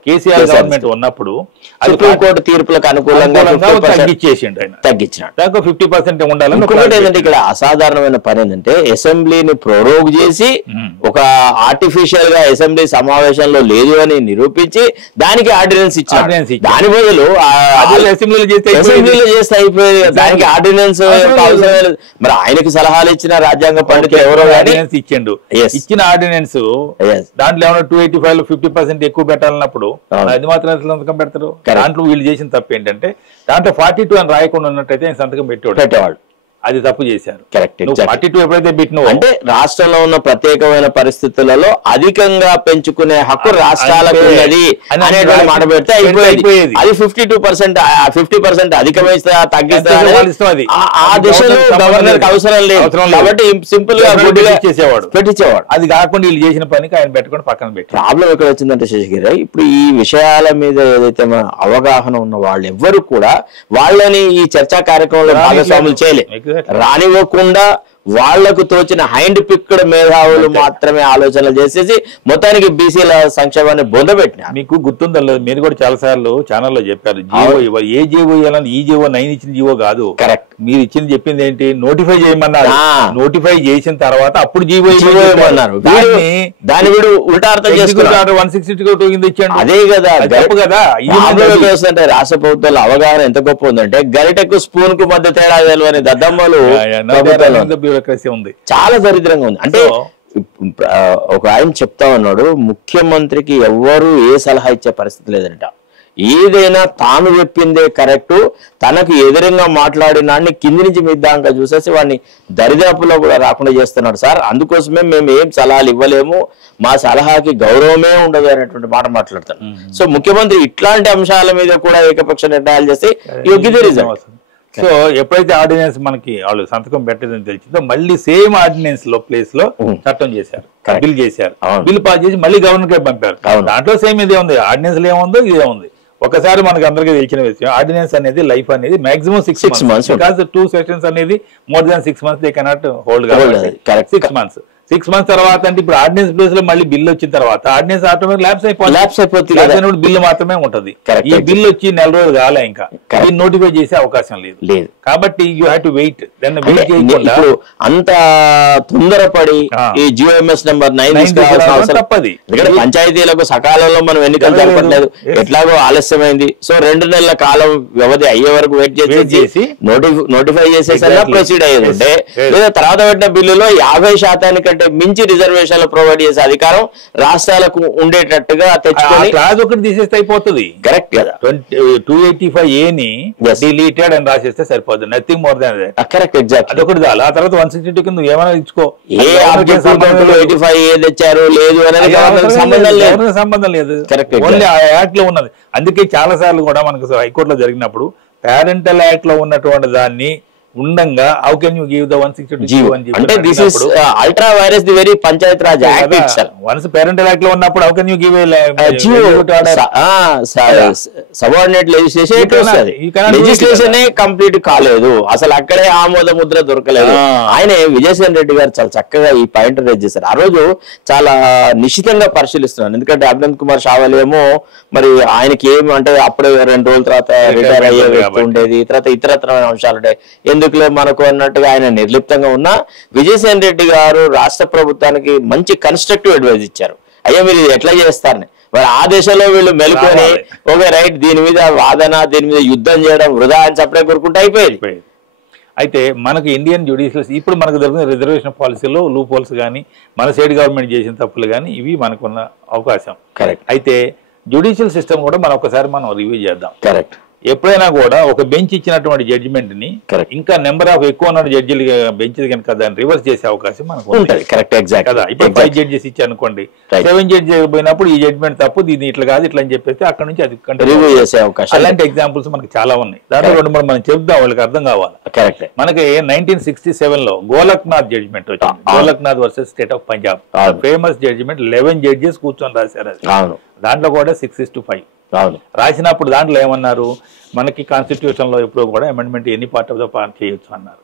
కేసీఆర్ గవర్నమెంట్ ఉన్నప్పుడు సుప్రీంకోర్టు తీర్పులకు అనుకూలంగా తగ్గించేసిండు ఆయన. తగ్గించినాడు. దాకా 50% ఉండాలని. ఏంటంటే ఇక్కడ అసాధారణమైన పని ఏంటంటే అసెంబ్లీని ప్రోరోగ్ చేసి ఒక ఆర్టిఫిషియల్ గా అసెంబ్లీ సమావేశంలో లేదు అని నిరూపించి దానికి ఆర్డినెన్స్ ఇచ్చారు. దాని బదులు అసెంబ్లీలో చేస్తే అయిపోయేది. దానికి ఆర్డినెన్స్ మరి ఆయనకి సలహాలు ఇచ్చిన రాజ్యాంగ పండితులు ఎవరో ఇచ్చిండు. ఇచ్చిన ఆర్డినెన్స్ దాంట్లో ఏమన్నా 285లో 50% ఎక్కువ పెట్టాలన్నప్పుడు అది మాత్రం సంతకం పెడతారు. దాంట్లో వీళ్ళు చేసిన తప్పు ఏంటంటే దాంట్లో 42 అని రాయకుండా ఉన్నట్టయితే సంతకం పెట్టేవాడు. అది తప్పు చేశారు. కరెక్ట్. 42 ఎప్పుడైతే పెట్టినావు అంటే రాష్ట్రంలో ఉన్న ప్రత్యేకమైన పరిస్థితులలో అధికంగా పెంచుకునే హక్కు రాష్ట్రాలకు ఉన్నది అనేటువంటి మాట పెడితే అయిపోయేది. అది 52%, 50% అధికమిస్తా తగ్గిస్తా ఆ దిశలో గవర్నర్ కి అవసరం లేదు కాబట్టి సింపుల్ గా పెట్టించేవాడు. అది కాకుండా వీళ్ళు చేసిన పనికి ఆయన పెట్టుకుని పక్కన పెట్టి. ప్రాబ్లం ఎక్కడ వచ్చిందంటే శశిగిరి, ఇప్పుడు ఈ విషయాల మీద ఏదైతే అవగాహన ఉన్న వాళ్ళు ఎవ్వరు కూడా వాళ్ళని ఈ చర్చా కార్యక్రమంలో భాగస్వాములు చేయలేదు. రానివ్వకుండా వాళ్లకు తోచిన హ్యాండ్ పిక్డ్ మేధావులు మాత్రమే ఆలోచనలు చేసేసి మొత్తానికి బీసీల సంక్షేమాన్ని బొందబెట్టిన. మీకు గుర్తుందో మీరు కూడా చాలా సార్లు ఛానల్లో చెప్పారు, జీవో ఏ జీవో ఇవ్వాలని ఈ జీవో 9 ఇచ్చిన జీవో కాదు. కరెక్ట్. మీరు ఇచ్చింది చెప్పింది ఏంటి? నోటిఫై చేయమన్నారు. నోటిఫై చేసిన తర్వాత అప్పుడు జీవో ఇవ్వమన్నారు. దాని వీడు ఉల్టా అర్థం చేసుకున్నారు. 162 కింద ఇచ్చాడు. అదే కదా గొప్ప కదా. అంటే రాష్ట్ర ప్రభుత్వాల అవగాహన ఎంత గొప్ప ఉందంటే గరిటెకు స్పూన్ కు మధ్య తేడా అని దద్దమ్మలు ఉంది. చాలా దరిద్రంగా ఉంది. అంటే ఒక ఆయన చెప్తా ఉన్నాడు, ముఖ్యమంత్రికి ఎవ్వరు ఏ సలహా ఇచ్చే పరిస్థితి లేదంట. ఏదైనా తాను చెప్పిందే కరెక్ట్, తనకు ఎదురుగా మాట్లాడినాన్ని కింది నుంచి మిద్దాంగా చూసేసి వాడిని దరిదాపులో కూడా రాకుండా చేస్తున్నాడు సార్. అందుకోసమే మేము ఏం సలహాలు ఇవ్వలేము, మా సలహాకి గౌరవమే ఉండదు అనేటువంటి మాట మాట్లాడతాను. సో ముఖ్యమంత్రి ఇట్లాంటి అంశాల మీద కూడా ఏకపక్ష నిర్ణయాలు చేస్తే యోగ్యత రిజల్ట్. సో ఎప్పుడైతే ఆర్డినెన్స్ మనకి వాళ్ళు సంతకం పెట్టదని తెలిసిందో మళ్ళీ సేమ్ ఆర్డినెన్స్ లో ప్లేస్ లో చట్టం చేశారు, బిల్ చేశారు. బిల్ పాస్ చేసి మళ్ళీ గవర్నర్ కే పంపారు. దాంట్లో సేమ్ ఇదే ఉంది, ఆర్డినెన్స్ లో ఏముందో ఇదే ఉంది. ఒకసారి మనకి అందరికీ తెలిసిన విషయం, ఆర్డినెన్స్ అనేది లైఫ్ అనేది మాక్సిమం 6 months. బికాస్ 2 సెషన్స్ అనేది more than 6 months they cannot hold. 6 months 6 months తర్వాత అంటే ఇప్పుడు ఆర్డినెన్స్ ప్లేస్ లో మళ్ళీ బిల్ వచ్చిన తర్వాత ఆర్డినెన్స్ ఆటోమేటిక్ ల్యాబ్స్ అయిపోతుంది, బిల్లు మాత్రమే ఉంటది. ఈ బిల్ వచ్చి నెల రోజులు కాలే ఇంకా నోటిఫై చేసే అవకాశం లేదు. కాబట్టి యూ హ్యావ్ టు వెయిట్. ఇప్పుడు అంత తొందరపడి ఈ జియోఎంఎస్ నెంబర్ 9 తప్పది. పంచాయతీలకు సకాలంలో మనం ఎన్నికలు జరపట్లేదు, ఎట్లాగో ఆలస్యమైంది. సో 2 నెలల కాలం వ్యవధి అయ్యే వరకు వెయిట్ చేసి నోటిఫై చేసేసరికి ప్రొసీడ్ అయ్యేది ఉంటే, లేదా తర్వాత పెట్టిన బిల్లులో 50% కంటే మించి రిజర్వేషన్లు ప్రొవైడ్ చేసే అధికారం రాష్ట్రాలకు ఉండేటట్టుగా తెచ్చుకొని క్లాజ్ ఒకటి తీసేస్తే అయిపోతుంది. కరెక్ట్ కదా. 285A ని డిలీటెడ్ అని రాసేస్తే సరిపోతుంది. Nothing more than that. Correct, exact. అదొకటి చాలు. ఆ తర్వాత 162 కింద ఏమైనా ఇచ్చుకో. ఏ ఆబ్జెక్ట్ 285A తెచ్చారు లేదు అనేది సంబంధం లేదు. ఓన్లీ ఆ యాక్ట్ లో ఉన్నది. అందుకే చాలా సార్లు కూడా మనకు హైకోర్టులో జరిగినప్పుడు పేరెంటల్ యాక్ట్ లో ఉన్నటువంటి దాన్ని ఉండంగా how can you give the 162 అని చెప్పి, అంటే this is ultra virus the very Panchayat Raj act itself. Once parental act లో ఉన్నప్పుడు how can you give subordinate legislation complete కాలేదు, అసలు అక్కడే ఆమోద ముద్ర దొరకలేదు. ఆయన విజయసేన్ రెడ్డి గారు చాలా చక్కగా ఈ పాయింట్ రేజ్ చేశారు. ఆ రోజు చాలా నిశ్చితంగా పరిశీలిస్తున్నాను, ఎందుకంటే అభినంద్ కుమార్ షావలి ఏమో మరి ఆయనకి ఏమి అంటే అప్పుడే 2 రోజుల తర్వాత రిటైర్ అయ్యే వ్యక్తి ఉండేది, తర్వాత ఇతరత్రమైన అంశాలు ఉంటాయి, ఎందుకులే మనకు అన్నట్టుగా ఆయన నిర్లిప్తంగా ఉన్న విజయసేన్ రెడ్డి గారు రాష్ట్ర ప్రభుత్వానికి మంచి కన్స్ట్రక్టివ్ అడ్వైజ్ ఇచ్చారు. అయ్యా మీరు ఇది ఎట్లా చేస్తారని. మరి ఆ దేశంలో వీళ్ళు మెలుకొని ఓకే రైట్ దీని మీద వాదన, దీని మీద యుద్ధం చేయడం వృధా అని చెప్పడే కోరుకుంటే అయిపోయింది. అయితే మనకు ఇండియన్ జ్యుడిషియల్ ఇప్పుడు మనకు దొరికిన రిజర్వేషన్ పాలసీలో లూప్ హోల్స్ కానీ మన స్టేట్ గవర్నమెంట్ చేసిన తప్పులు కానీ ఇవి మనకున్న అవకాశం. కరెక్ట్. అయితే జ్యుడిషియల్ సిస్టమ్ కూడా మనం ఒకసారి రివ్యూ చేద్దాం. కరెక్ట్. ఎప్పుడైనా కూడా ఒక బెంచ్ ఇచ్చినటువంటి జడ్జిమెంట్ ని ఇంకా నెంబర్ ఆఫ్ ఎక్కువ ఉన్న జడ్జిలు బెంచ్ కనుక దాన్ని రివర్స్ చేసే అవకాశం మనకు ఉంటుంది. కరెక్ట్, ఎగ్జాక్ట్ కదా. ఇప్పుడు 5 జడ్జెస్ ఇచ్చారు అనుకోండి, 7 జడ్జి పోయినప్పుడు ఈ జడ్జిమెంట్ తప్పు, దీన్ని ఇట్లా కాదు ఇట్లా అని చెప్పేసి అక్కడ నుంచి అది కంటిన్యూ చేసే అవకాశం. అలాంటి ఎగ్జాంపుల్స్ మనకి చాలా ఉన్నాయి. దాంట్లో 2-3 మనం చెప్దాం, వాళ్ళకి అర్థం కావాలి. కరెక్ట్. మనకి 1967 లో గోలక్నాథ్ జడ్జిమెంట్ వచ్చింది. Golaknath versus state of Punjab. Famous judgment. 11 judges కూర్చొని రాశారు. దాంట్లో కూడా 6:5 రాసినప్పుడు దాంట్లో ఏమన్నారు, మనకి కాన్స్టిట్యూషన్ లో ఎప్పుడో కూడా amendment any part of the part చేయొచ్చు అన్నారు.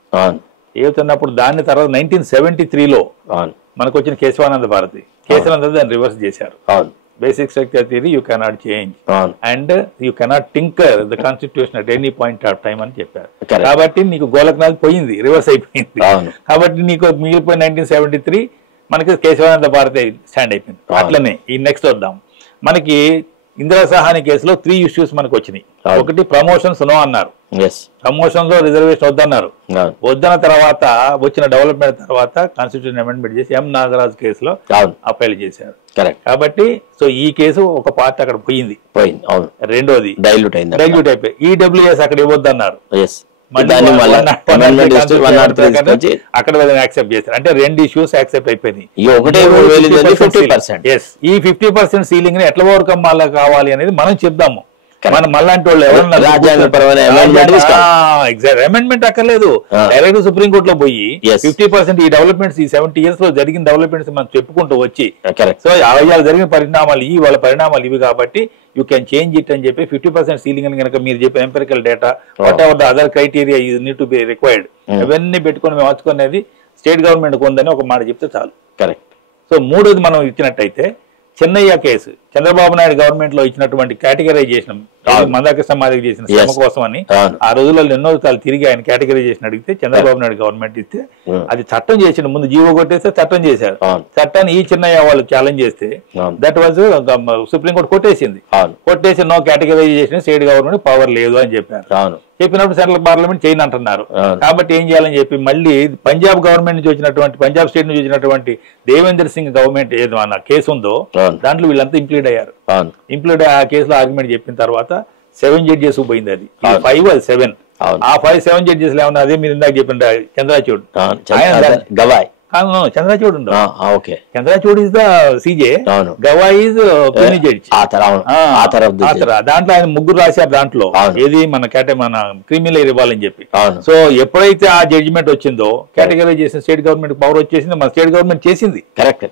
చేయొచ్చు అన్నప్పుడు దాని తర్వాత 1973లో మనకు వచ్చిన కేశవానంద భారతి దాన్ని రివర్స్ చేశారు. Basic structure theory you cannot change and you cannot tinker the constitution at any point of time అని చెప్పారు. కాబట్టి నీకు గోలక్నాథ్ పోయింది, రివర్స్ అయిపోయింది. కాబట్టి నీకు మిగిలిపోయిన 1973 మనకి కేశవానంద భారతి స్టాండ్ అయిపోయింది. అట్లనే ఈ నెక్స్ట్ వద్దాం. మనకి ఇందిరా సహాని కేసులో 3 ఇష్యూస్ మనకు వచ్చినాయి. ఒకటి ప్రమోషన్స్ నో అన్నారు, ప్రమోషన్ లో రిజర్వేషన్ వద్దన్నారు. వద్దన్న తర్వాత వచ్చిన డెవలప్మెంట్ తర్వాత కాన్స్టిట్యూషన్ అమెండ్మెంట్ చేసి ఎం నాగరాజ్ కేసులో అప్పీల్ చేశారు. కాబట్టి సో ఈ కేసు ఒక పార్ట్ అక్కడ పోయింది. రెండోది డైల్యూట్ అయిపోయి ఈడబ్ల్యూఎస్ అక్కడ ఇవ్వద్దన్నారు. అక్కడ యాక్సెప్ట్ చేశారు. అంటే 2 ఇష్యూస్ యాక్సెప్ట్ అయిపోయినాయి. ఈ 50% సీలింగ్ ని ఎట్లా ఓవర్కమ్ కావాలి అనేది మనం చెప్దాము. మనం మళ్ళాంటి వాళ్ళు అమెండ్మెంట్ అక్కర్లేదు, డైరెక్ట్ సుప్రీంకోర్టులో పోయి 50% ఈ డెవలప్మెంట్స్ ఈ 70 years లో జరిగిన డెవలప్మెంట్స్ మనం చెప్పుకుంటూ వచ్చి సో జరిగిన పరిణామాలు ఇవి, వాళ్ళ పరిణామాలు ఇవి కాబట్టి యూ క్యాన్ చేంజ్ ఇట్ అని చెప్పి 50% సీలింగ్ అని కనుక మీరు చెప్పే empirical data what ever the other criteria is need to be required ఇవన్నీ పెట్టుకొని మేము మార్చుకునేది స్టేట్ గవర్నమెంట్ ఉందని ఒక మాట చెప్తే చాలు. కరెక్ట్. సో మూడోది మనం ఇచ్చినట్టయితే చెన్నయ్య కేసు చంద్రబాబు నాయుడు గవర్నమెంట్ లో ఇచ్చినటువంటి కేటగరైజేషన్ మందాకృష్ణ మాదిరి చేసిన శ్రమ కోసం అని ఆ రోజుల్లో ఎన్నో సార్లు తిరిగి ఆయన కేటగరైజేషన్ అడిగితే చంద్రబాబు నాయుడు గవర్నమెంట్ ఇస్తే అది చట్టం చేసిన ముందు జీవో కొట్టేస్తే చట్టం చేశారు. చట్టాన్ని ఈ చిన్నయ్య వాళ్ళు ఛాలెంజ్ చేస్తే దట్ వాజ్ సుప్రీంకోర్టు కొట్టేసింది. కొట్టేసి no categorization state government power లేదు అని చెప్పారు. చెప్పినప్పుడు సెంట్రల్ పార్లమెంట్ చేయను అంటున్నారు. కాబట్టి ఏం చేయాలని చెప్పి మళ్ళీ పంజాబ్ గవర్నమెంట్ నుంచి వచ్చినటువంటి పంజాబ్ స్టేట్ నుంచి వచ్చినటువంటి దేవేంద్ర సింగ్ గవర్నమెంట్ ఏదో అన్న కేసు ఉందో దాంట్లో వీళ్ళంతా ఇంప్లీడ్ అయ్యారు. ఇంప్లీడ్ ఆ కేసులో ఆర్గ్యుమెంట్ చెప్పిన తర్వాత 7 జడ్జెస్ పోయింది. అది 5 అది 7. ఆ 5-7 జడ్జెస్ ఏమన్నా అదే మీరు ఇందాక చెప్పిన Chandrachud Gavai Chandrachud Chandrachud is the CJ, Gavai is judge. దాంట్లో ఆయన 3 రాశారు. దాంట్లో ఏది మన క్రిమినల్ ఎయిర్ ఇవ్వాలని చెప్పి. సో ఎప్పుడైతే ఆ జడ్జిమెంట్ వచ్చిందో కేటగరైజేషన్ స్టేట్ గవర్నమెంట్ పవర్ వచ్చేసింది. మన స్టేట్ గవర్నమెంట్ చేసింది. కరెక్ట్.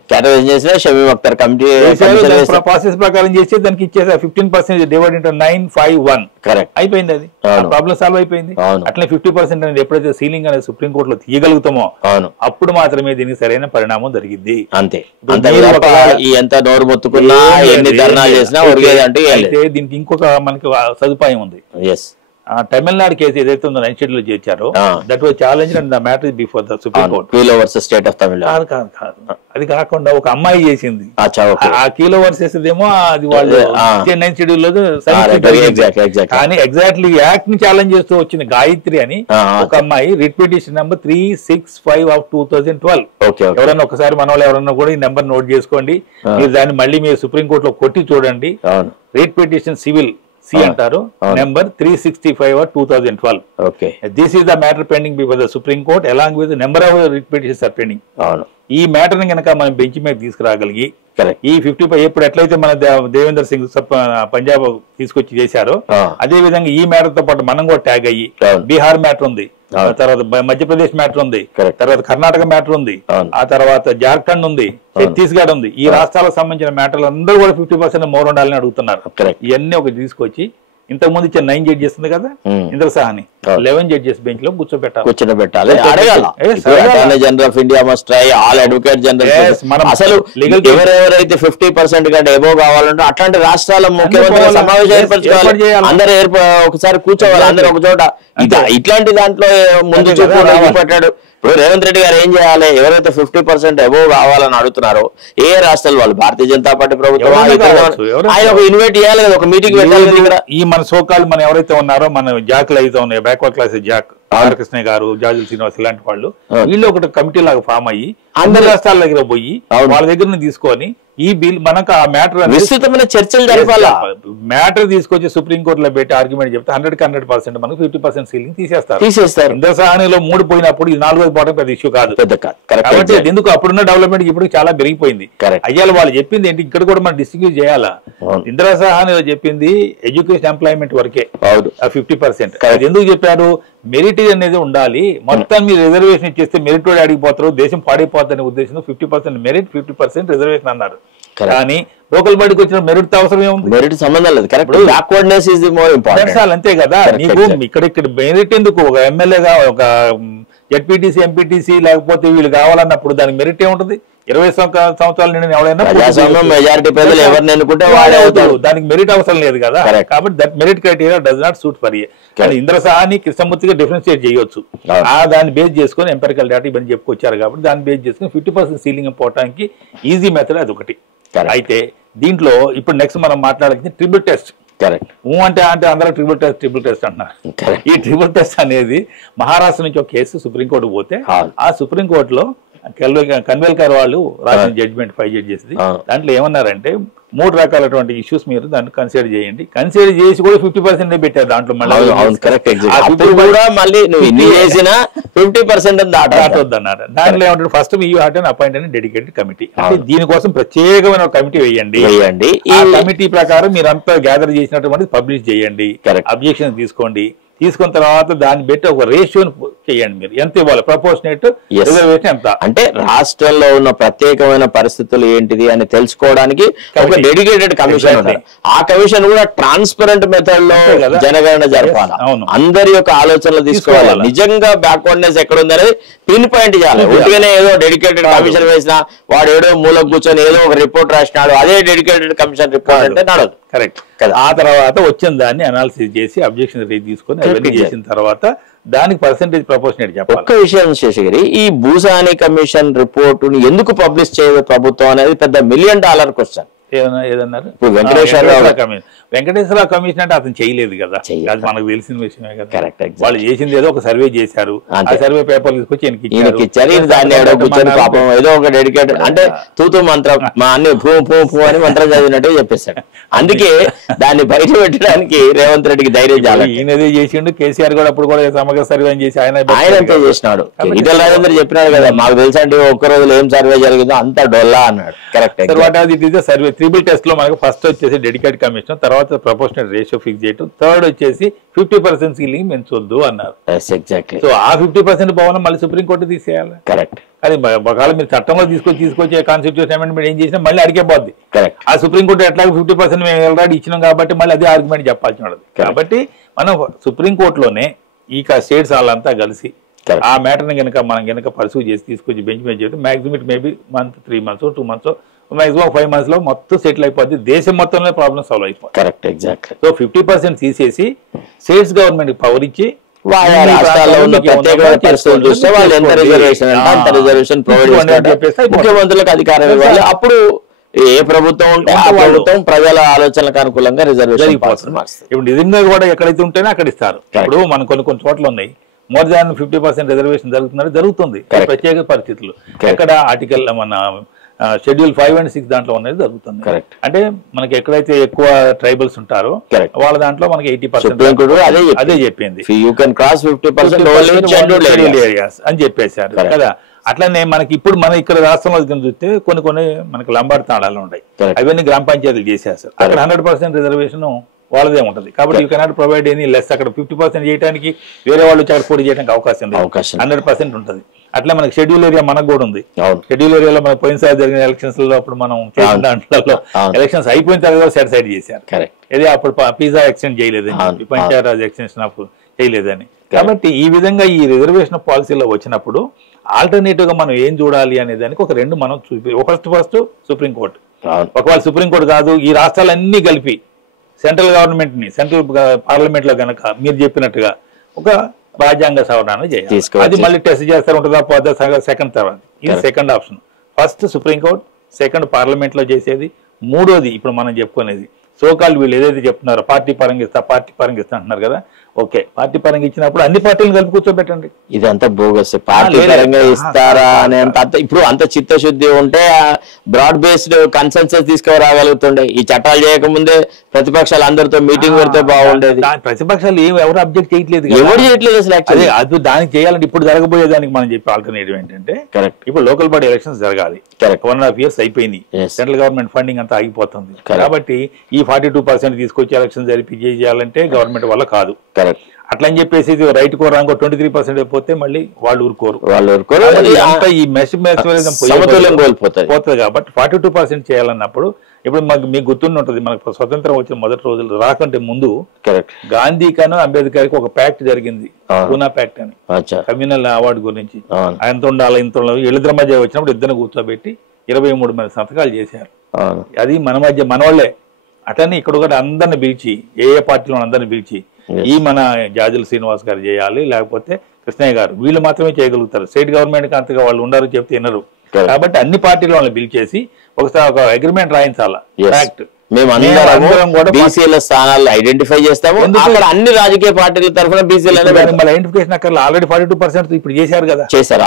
ప్రాసెస్ ప్రకారం చేసి దానికి ఇచ్చేసి 15% డివైడ్ ఇంటూ 951 కరెక్ట్ అయిపోయింది. అది ప్రాబ్లం సాల్వ్ అయిపోయింది. అట్లా 50% అనేది ఎప్పుడైతే సీలింగ్ అనేది సుప్రీంకోర్టులో తీయగలుగుతామో అప్పుడు మాత్రమే చేయడమే దీనికి సరైన పరిణామం జరిగింది. అంతే. ఎంత నోరు మొత్తుకున్నా ఎన్ని ధర్నాలు చేసినా అయితే దీనికి ఇంకొక మనకి సదుపాయం ఉంది. తమిళనాడు కేసు ఏదైతే ఉందో 9 స్టేట్లో చేర్చారో that was challenge and the matter is before the supreme court. Coelho versus state of Tamil Nadu కాదు. అది కాకుండా ఒక అమ్మాయి చేసింది. ఆ కీలో వర్సెస్ ఏమో అది వాళ్ళు 9 షెడ్యూల్ లో కానీ ఎగ్జాక్ట్లీ యాక్ట్ ని ఛాలెంజ్ చేస్తూ వచ్చిన గాయత్రి అని ఒక అమ్మాయి రిట్ పిటిషన్ నెంబర్ 365 of 2012. ఎవరన్నా ఒకసారి మన వాళ్ళు ఎవరన్నా కూడా ఈ నెంబర్ నోట్ చేసుకోండి. మీరు దాన్ని మళ్ళీ మీరు సుప్రీం కోర్ట్ లో కొట్టి చూడండి. రిట్ పిటిషన్ సివిల్ C అంటారు number 365 of 2012. This is the matter pending before the supreme Court along with number of writ petitions are pending. ఈ మ్యాటర్ ని కనుక మనం బెంచ్ మీద తీసుకురాగలిగి ఈ 55 ఇప్పుడు ఎట్లయితే మన దేవేందర్ సింగ్ పంజాబ్ తీసుకొచ్చి చేశారో అదే విధంగా ఈ మ్యాటర్ తో పాటు మనం కూడా ట్యాగ్ అయ్యి బీహార్ మ్యాటర్ ఉంది, తర్వాత మధ్యప్రదేశ్ మ్యాటర్ ఉంది, తర్వాత కర్ణాటక మ్యాటర్ ఉంది, ఆ తర్వాత జార్ఖండ్ ఉంది, ఛత్తీస్గఢ్ ఉంది. ఈ రాష్ట్రాలకు సంబంధించిన మ్యాటర్లు అందరూ కూడా 50% మోర్ ఉండాలని అడుగుతున్నారు. ఇవన్నీ ఒకటి తీసుకొచ్చి ఇంతకు ముందు ఇచ్చిన 9 జడ్జెస్ ఉంది కదా ఇంద్ర సాహని 11 జడ్జెస్ బెంచ్ లో కూర్చోబెట్టాలి. General of India must try all advocate general అసలు ఎవరెవరైతే 50% కంటే ఎబో కావాలంటే అట్లాంటి రాష్ట్రాల ముఖ్యమంత్రి సమావేశం ఏర్పరచుకోవాలి. అందరూ ఒకసారి కూర్చోవాలి అందరూ ఒక చోట. ఇట్లాంటి దాంట్లో ముందు చూపు పెట్టాడు. ఇప్పుడు రేవంత్ రెడ్డి గారు ఏం చేయాలి? ఎవరైతే 50% అబోవ్ కావాలని అడుగుతున్నారో ఏ రాష్ట్రాలు వాళ్ళు భారతీయ జనతా పార్టీ ప్రభుత్వం ఆయన ఒక ఇన్వైట్ చేయాలి కదా, ఒక మీటింగ్ పెట్టాలి. ఇక్కడ ఈ మన సోకాలు మనం ఎవరైతే ఉన్నారో మన జాక్లు అయితే ఉన్నాయి, బ్యాక్వర్డ్ క్లాస్ జాక్ కృష్ణ గారు, జాజుల్ శ్రీనివాస్ ఇలాంటి వాళ్ళు వీళ్ళు ఒకటి కమిటీ లాగా ఫామ్ అయ్యి అందరి రాష్ట్రాల దగ్గర పోయి వాళ్ళ దగ్గర తీసుకొని ఈ బిల్ మనకు ఆ మ్యాటర్ విస్తృతమైన చర్చలు జరపాలి. మ్యాటర్ తీసుకొచ్చి సుప్రీం కోర్టులో పెట్టి ఆర్గ్యుమెంట్ చెప్తే 100% మనకు 50% సీలింగ్ తీసేస్తారు. ఇంద్ర సహానిలో 3 పోయినప్పుడు ఇది 4వ పోవడం పెద్ద ఇష్యూ కాదు. కాబట్టి ఎందుకు అప్పుడున్న డెవలప్మెంట్ ఇప్పుడు చాలా పెరిగిపోయింది. అయ్యాలి వాళ్ళు చెప్పింది ఏంటి ఇక్కడ కూడా మనం డిస్ట్రిబ్యూట్ చేయాలా. ఇంద్ర సహానిలో చెప్పింది ఎడ్యుకేషన్ ఎంప్లాయ్మెంట్ వరకే 50%. అది ఎందుకు చెప్పారు? మెరిట్ అనేది ఉండాలి. మొత్తం మీరు రిజర్వేషన్ ఇచ్చేస్తే మెరిట్ కూడా అడిగిపోతారు, దేశం పాడైపోతుందనే ఉద్దేశంతో 50% మెరిట్ 50% రిజర్వేషన్ అన్నారు. కానీ లోకల్ బడికి వచ్చిన మెరిట్ అవసరం ఏముంది? మెరిట్ సంబంధం లేదు. అంతే కదా. నీకు ఇక్కడ మెరిట్ ఎందుకు? ఒక ఎమ్మెల్యేగా ఒక జెడ్పీటీసీ ఎంపీటీసీ లేకపోతే వీళ్ళు కావాలన్నప్పుడు దానికి మెరిట్ ఏముంటుంది? 20 సంవత్సరాలు నిండిన ఎవరైనా మెజారిటీ ప్రజలు ఎవరిని ఎన్నుకుంటే దానికి మెరిట్ అవసరం లేదు కదా. కాబట్టి that merit criteria does not suit for a. కానీ ఇంద్ర సహాని కృష్ణమూర్తిగా డిఫరెన్షియేట్ చేయొచ్చు. దాన్ని బేస్ చేసుకుని ఎంపెరికల్ డేటా ఇవన్నీ చెప్పుకొచ్చారు కాబట్టి దాన్ని బేస్ చేసుకుని 50% సీలింగ్ పోవడానికి ఈజీ మెథడ్ అది ఒకటి. అయితే దీంట్లో ఇప్పుడు నెక్స్ట్ మనం మాట్లాడాల్సింది ట్రిబ్యూట్ టెస్ట్. అంటే అందరూ ట్రిబ్యూట్ టెస్ట్ అంటున్నారు. ఈ ట్రిబ్యూట్ టెస్ట్ అనేది మహారాష్ట్ర నుంచి ఒక కేసు సుప్రీంకోర్టు పోతే ఆ సుప్రీంకోర్టులో కన్వెల్కర్ వాళ్ళు రాసిన జడ్జిమెంట్ 5 జడ్జెస్ది. దాంట్లో ఏమన్నారంటే 3 రకాలటువంటి ఇష్యూస్ మీరు దాన్ని కన్సిడర్ చేయండి. కన్సిడర్ చేసి కూడా 50% పెట్టారు దాంట్లో. దాంట్లో ఏమంటారు? First you have to appoint అని డెడికేటెడ్ కమిటీ. అంటే దీనికోసం ప్రత్యేకమైన కమిటీ వేయండి. ఆ కమిటీ ప్రకారం మీరు అంతా గ్యాదర్ చేసినటువంటి పబ్లిష్ చేయండి, అబ్జెక్షన్ తీసుకోండి. తీసుకున్న తర్వాత దాన్ని పెట్టి ఒక రేషియోని చేయండి. మీరు ఎంత ఇవ్వాలి, ప్రపోర్షనేట్ రిజర్వేషన్ ఎంత. అంటే రాష్ట్రంలో ఉన్న ప్రత్యేకమైన పరిస్థితులు ఏంటిది అని తెలుసుకోవడానికి ఒక డెడికేటెడ్ కమిషన్ ఉంది. ఆ కమిషన్ కూడా ట్రాన్స్పరెంట్ మెథడ్ లో జనగణన జరపాలి. అందరి యొక్క ఆలోచనలు తీసుకోవాలి. నిజంగా బ్యాక్వర్డ్నెస్ ఎక్కడ ఉంది అనేది పిన్ పాయింట్ చేయాలి. ఉట్టిగానే ఏదో డెడికేటెడ్ కమిషన్ వేసినా వాడు ఏదో మూలకు కూర్చొని ఏదో ఒక రిపోర్ట్ రాసినాడు అదే డెడికేటెడ్ కమిషన్ రిపోర్ట్ అంటే నడదు. కరెక్ట్. ఆ తర్వాత వచ్చిన దాన్ని అనాలిసిస్ చేసి అబ్జెక్షన్ రేజ్ తీసుకొని అవన్నీ చేసిన తర్వాత దానికి పర్సెంటేజ్ ప్రపోర్షనేట్ చెప్పాలి. ఒక్క విషయం శేషగిరి, ఈ భూసాని కమిషన్ రిపోర్ట్ ఎందుకు పబ్లిష్ చేయదు ప్రభుత్వం అనేది పెద్ద $1 మిలియన్ క్వశ్చన్. ఏదన్నారు? ఇప్పుడు వెంకటేశ్వర కమిషన్ అంటే అతను చేయలేదు కదా, అది మనకు తెలిసిన విషయమే కదా. వాళ్ళు చేసింది ఏదో ఒక సర్వే చేశారు, ఆ సర్వే పేపర్ తీసుకొచ్చి ఇచ్చారు. దాన్ని పాపం ఏదో ఒక డెడికేటెడ్ అంటే తూతూ మంత్రం మా అన్ని భూ అని మంత్రం చదివినట్టు చెప్పేశాడు. అందుకే దాన్ని బయట పెట్టడానికి రేవంత్ రెడ్డికి ధైర్యం చాలా. ఈయనదే చేసిండు. కేసీఆర్ కూడా అప్పుడు కూడా సమగ్ర సర్వే చేసి ఆయన అంతే చేసినాడు. ఈటల రాజేందర్ చెప్పినాడు కదా, మాకు తెలుసండి ఒక్క రోజులో ఏం సర్వే జరిగిందో అంత డొల్లా అన్నాడు. కరెక్ట్. సర్వే ట్రిబుల్ టెస్ట్ లో మనకు ఫస్ట్ వచ్చేసి డెడికేటెడ్ కమిషన్, తర్వాత ప్రపోర్షనల్ రేషియో ఫిక్స్ చేయడం, థర్డ్ వచ్చేసి 50% సీలింగ్ పెంచొద్దు అన్నారు. ఎగ్జాక్ట్లీ. సో ఆ 50% భవనం మళ్ళీ సుప్రీంకోర్టు తీసేయాలి. కరెక్ట్. అది ఒకవేళ మీరు చట్టంలో తీసుకొచ్చే కాన్స్టిట్యూషన్ అమెండ్మెంట్ ఏం చేసినా మళ్ళీ అడిగేపోద్ది. ఆ సుప్రీంకోర్టు ఎట్లాగో 50% మేము ఆల్రెడీ ఇచ్చినాం కాబట్టి మళ్ళీ అదే ఆర్గ్యుమెంట్ చెప్పాల్సి ఉండదు. కాబట్టి మనం సుప్రీంకోర్టులోనే ఈ స్టేట్స్ వాళ్ళంతా కలిసి ఆ మ్యాటర్ని కనుక మనం కనుక పర్సూ చేసి తీసుకొచ్చి బెంచ్ మీద చేయడం maximum it maybe month 3 months 2 months maximum 5 months లో మొత్తం సెటిల్ అయిపోద్ది, దేశం మొత్తంలో ప్రాబ్లమ్ సాల్వ్ అయిపోతుంది. Correct, exactly. సో 50% తీసేసి స్టేట్స్ గవర్నమెంట్ పవర్ ఇచ్చి రాష్ట్రాల్లో ఉన్న ప్రత్యేకమైన పరిస్థితులు చూస్తే వాళ్ళు ఎంత రిజర్వేషన్ అంటే అంత రిజర్వేషన్ ప్రొవైడ్ చేస్తే ముఖ్యమంత్రులకు అధికారం ఇవ్వాలి. అప్పుడు ఏ ప్రభుత్వం ఉంటే ఆ ప్రభుత్వం ప్రజల ఆలోచనలకు అనుకూలంగా రిజర్వేషన్. ఇప్పుడు నిజంగా కూడా ఎక్కడైతే ఉంటేనే అక్కడ ఇస్తారు. ఇప్పుడు మన కొన్ని చోట్ల ఉన్నాయి మోర్ దాన్ 50% రిజర్వేషన్ జరుగుతుంది ప్రత్యేక పరిస్థితులు. ఎక్కడ ఆర్టికల్ మన షెడ్యూల్ 5 and 6 దాంట్లో అనేది జరుగుతుంది. అంటే మనకి ఎక్కడైతే ఎక్కువ ట్రైబల్స్ ఉంటారో వాళ్ళ దాంట్లో మనకి 80% అదే చెప్పింది అని చెప్పేశారు కదా. అట్లనే మనకి ఇప్పుడు మన ఇక్కడ రాష్ట్రంలో చూస్తే కొన్ని మనకి లంబాడి తాళాలు ఉన్నాయి, అవన్నీ గ్రామ పంచాయతీలు చేసేస్తారు. అక్కడ 100% రిజర్వేషన్ వాళ్ళదే ఉంటుంది. కాబట్టి you cannot provide any less. అక్కడ 50% చేయడానికి వేరే వాళ్ళు వచ్చి అక్కడ పోటీ చేయడానికి అవకాశం లేదు, 100% ఉంటుంది. అట్లా మనకి షెడ్యూల్ ఏరియా మనకు కూడా ఉంది. షెడ్యూల్ ఏరియాలో మనకి పోయినసారి జరిగిన ఎలక్షన్స్ లో అప్పుడు మనం దాంట్లో ఎలక్షన్స్ అయిపోయిన తర్వాత సెటిసైడ్ చేశారు. ఇది అప్పుడు పిజ్జా ఎక్స్టెండ్ చేయలేదని, పంచాయతీరాజ్ ఎక్స్టెన్షన్ చేయలేదని. కాబట్టి ఈ విధంగా ఈ రిజర్వేషన్ పాలసీలో వచ్చినప్పుడు ఆల్టర్నేటివ్ గా మనం ఏం చూడాలి అనే దానికి ఒక రెండు మనం ఫస్ట్ సుప్రీంకోర్టు. ఒకవేళ సుప్రీంకోర్టు కాదు, ఈ రాష్ట్రాలన్నీ కలిపి సెంట్రల్ గవర్నమెంట్ ని సెంట్రల్ పార్లమెంట్ లో గనక మీరు చెప్పినట్టుగా ఒక రాజ్యాంగ సవరణ చేయాలి. అది మళ్ళీ టెస్ట్ చేస్తారు ఉంటుందా పోదా సెకండ్ తర్వాత. ఇది second option. First supreme court, second parliament లో చేసేది, మూడోది ఇప్పుడు మనం చెప్పుకునేది సోకాల్ వీళ్ళు ఏదైతే చెప్తున్నారో పార్టీ పరంగా ఇస్తా అంటున్నారు కదా. ఓకే, పార్టీ పరంగా ఇచ్చినప్పుడు అన్ని పార్టీలను కలిపి కూర్చోబెట్టండి. ఇదంతా బోగస్. పార్టీ పరంగా ఇస్తారా అని ఇప్పుడు అంత చిత్తశుద్ధి ఉంటే బ్రాడ్ బేస్డ్ కన్సెన్సస్ తీసుకురాగలుగుతుండే. ఈ చట్టాలు చేయకముందే ప్రతిపక్షాలు అందరితో మీటింగ్ పెడితే బాగుండేది. ప్రతిపక్షాలు ఎవరు అబ్జెక్ట్ చేయట్లేదు, ఎవరు చేయట్లేదు అసలు. అది దానికి చేయాలంటే ఇప్పుడు జరగబోయేదానికి మనం చెప్పే ఆల్టర్నేటివ్ ఏంటంటే ఇప్పుడు లోకల్ బాడీ ఎలక్షన్స్ జరగాలి. 1.5 years అయిపోయినాయి, సెంట్రల్ గవర్నమెంట్ ఫండింగ్ అంతా ఆగిపోతుంది. కాబట్టి ఈ 42% తీసుకొచ్చి ఎలక్షన్ జరిపి చేయాలంటే గవర్నమెంట్ వల్ల కాదు. అట్లా అని చెప్పేసి రైట్ కో రాంగో 23% అయిపోతే మళ్ళీ వాళ్ళు ఊరుకోరు. అంతా ఈ పోతుంది. కాబట్టి 42% చేయాలన్నప్పుడు ఇప్పుడు మీకు గుర్తుండి ఉంటుంది, మనకు స్వతంత్రం వచ్చిన మొదటి రోజులు రాకంటే ముందు గాంధీకను అంబేద్కర్కి ఒక ప్యాక్ట్ జరిగింది, పూనా ప్యాక్ట్ అని, కమ్యూనల్ అవార్డు గురించి. ఎంత ఉండాలి ఇంత ఉండాలి. వీళ్ళిద్దరి మధ్య వచ్చినప్పుడు ఇద్దరు కూర్చోబెట్టి 23 మంది సంతకాలు చేశారు. అది మన మధ్య మనవాళ్లే. అట్లనే ఇక్కడ కూడా అందరిని పిలిచి ఏ పార్టీలో అందరిని పిలిచి ఈ మన జాజుల శ్రీనివాస్ గారు చేయాలి, లేకపోతే కృష్ణయ్య గారు, వీళ్ళు మాత్రమే చేయగలుగుతారు. స్టేట్ గవర్నమెంట్ కి అంతగా వాళ్ళు ఉండరు చెప్తే వినరు. కాబట్టి అన్ని పార్టీల వాళ్ళని పిలిచేసి ఒకసారి ఒక అగ్రిమెంట్ రాయించాలా. మేమందరం కూడా బీసీల స్థానాలు ఐడెంటిఫై చేస్తాము. అన్ని రాజకీయ పార్టీల తరఫున బీసీల ఐడెంటిఫికేషన్ అక్కడ ఆల్రెడీ 42% ఇప్పుడు చేశారు కదా, చేశారు.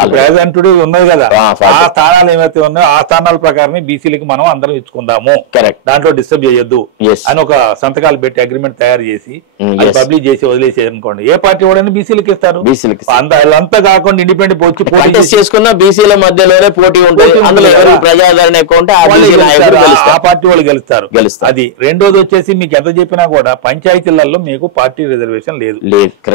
ఉన్నది కదా. ఆ స్థానాలు ఏమైతే ఉన్నాయో ఆ స్థానాల ప్రకారమే బీసీలకి మనం అందరం ఇచ్చుకుందాము, దాంట్లో డిస్టర్బ్ చేయొద్దు అని ఒక సంతకాలు పెట్టి అగ్రిమెంట్ తయారు చేసి పబ్లిష్ చేసి వదిలేసేది అనుకోండి. ఏ పార్టీ కూడా బీసీలకి ఇస్తారు. అంతా కాకుండా ఇండిపెండెంట్ వచ్చి పోటీ చేసుకున్న బీసీల మధ్యలోనే పోటీ ఉంటుంది. అందులో ఎవరు ప్రజాదరణ ఎక్కువ ఉంటే ఆ పార్టీ వాళ్ళు గెలుస్తారు. అది రెండోది వచ్చేసి మీకు ఎంత చెప్పినా కూడా పంచాయతీలలో మీకు పార్టీ రిజర్వేషన్ లేదు,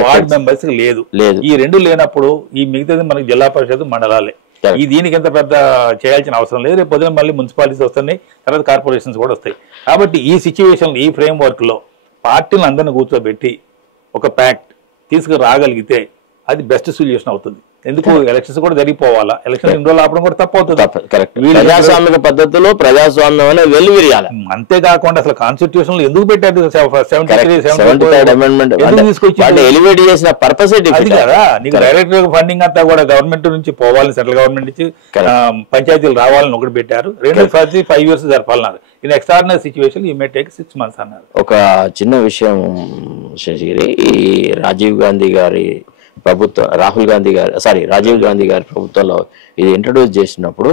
వార్డ్ మెంబర్స్ లేదు. ఈ రెండు లేనప్పుడు ఈ మిగతాది మనకి జిల్లా పరిషత్ మండలాలే. ఈ దీనికి ఎంత పెద్ద చేయాల్సిన అవసరం లేదు. రేపు పొద్దున మళ్ళీ మున్సిపాలిటీస్ వస్తున్నాయి, తర్వాత కార్పొరేషన్స్ కూడా వస్తాయి. కాబట్టి ఈ సిచ్యువేషన్ ఈ ఫ్రేమ్ వర్క్ లో పార్టీలను అందరిని కూర్చోబెట్టి ఒక ప్యాక్ట్ తీసుకురాగలిగితే అది బెస్ట్ సొల్యూషన్ అవుతుంది. ఎందుకు ఎలక్షన్స్ కూడా జరిగిపోవాలా, ఎలక్షన్ 2 రోజులు ఆపడం కూడా తప్పవుతుంది. ప్రజాస్వామిక పద్ధతిలో ప్రజాస్వామ్యం అనేది వెలువరియాలి. అంతేకాకుండా అసలు కాన్స్టిట్యూషన్ లో ఎందుకు పెట్టారు 73rd అమెండ్మెంట్ ఎలివేట్ చేసిన పర్పస్ అది కదా. నీకు డైరెక్ట్ ఫండింగ్ అంతా కూడా గవర్నమెంట్ నుంచి పోవాలి, సెంట్రల్ గవర్నమెంట్ నుంచి పంచాయతీలు రావాలని ఒకటి పెట్టారు. 5 years జరపాలన్నారు. In extraordinary situation you may take 6 months అన్నారు. ఒక చిన్న విషయం శశిగిరి, ఈ రాజీవ్ గాంధీ గారి ప్రభుత్వంలో ఇది ఇంట్రడ్యూస్ చేసినప్పుడు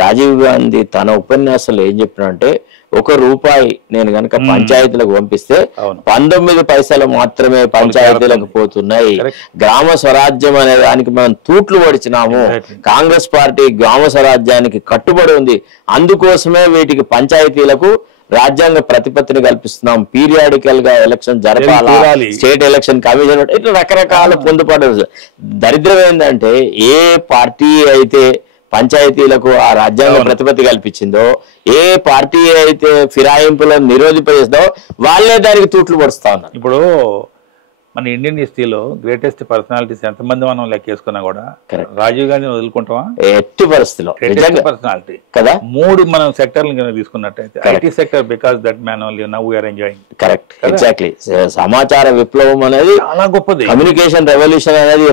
రాజీవ్ గాంధీ తన ఉపన్యాసంలో ఏం చెప్పినంటే, ₹1 నేను గనక పంచాయతీలకు పంపిస్తే 19 పైసలు మాత్రమే పంచాయతీలకు పోతున్నాయి. గ్రామ స్వరాజ్యం అనే దానికి మనం తూట్లు పడిచినాము. కాంగ్రెస్ పార్టీ గ్రామ స్వరాజ్యానికి కట్టుబడి ఉంది. అందుకోసమే వీటికి పంచాయతీలకు రాజ్యాంగ ప్రతిపత్తిని కల్పిస్తున్నాం. పీరియాడికల్ గా ఎలక్షన్ జరపాలా, స్టేట్ ఎలక్షన్ కమిషన్, ఇట్లా రకరకాల పొందుపడదు. దరిద్రం ఏంటంటే ఏ పార్టీ అయితే పంచాయతీలకు ఆ రాజ్యాంగ ప్రతిపత్తి కల్పించిందో, ఏ పార్టీ అయితే ఫిరాయింపులను నిరోధింపజేస్తుందో వాళ్ళే దానికి తూట్లు పడుస్తా ఉన్నారు. ఇప్పుడు మన ఇండియన్ హిస్టరీలో గ్రేటెస్ట్ పర్సనాలిటీస్ ఎంతమంది మనం లెక్కేసుకున్నా కూడా రాజీవ్ గాంధీని వదులుకుంటామా? ఎట్టి పరిస్థితిలో పర్సనాలిటీ కదా. 3 మనం సెక్టర్లు కనుక తీసుకున్నట్టయితే IT sector, because that man only now we are enjoying. Correct, exactly. సమాచార విప్లవం అనేది చాలా గొప్పది. కమ్యూనికేషన్ రెవల్యూషన్ అనేది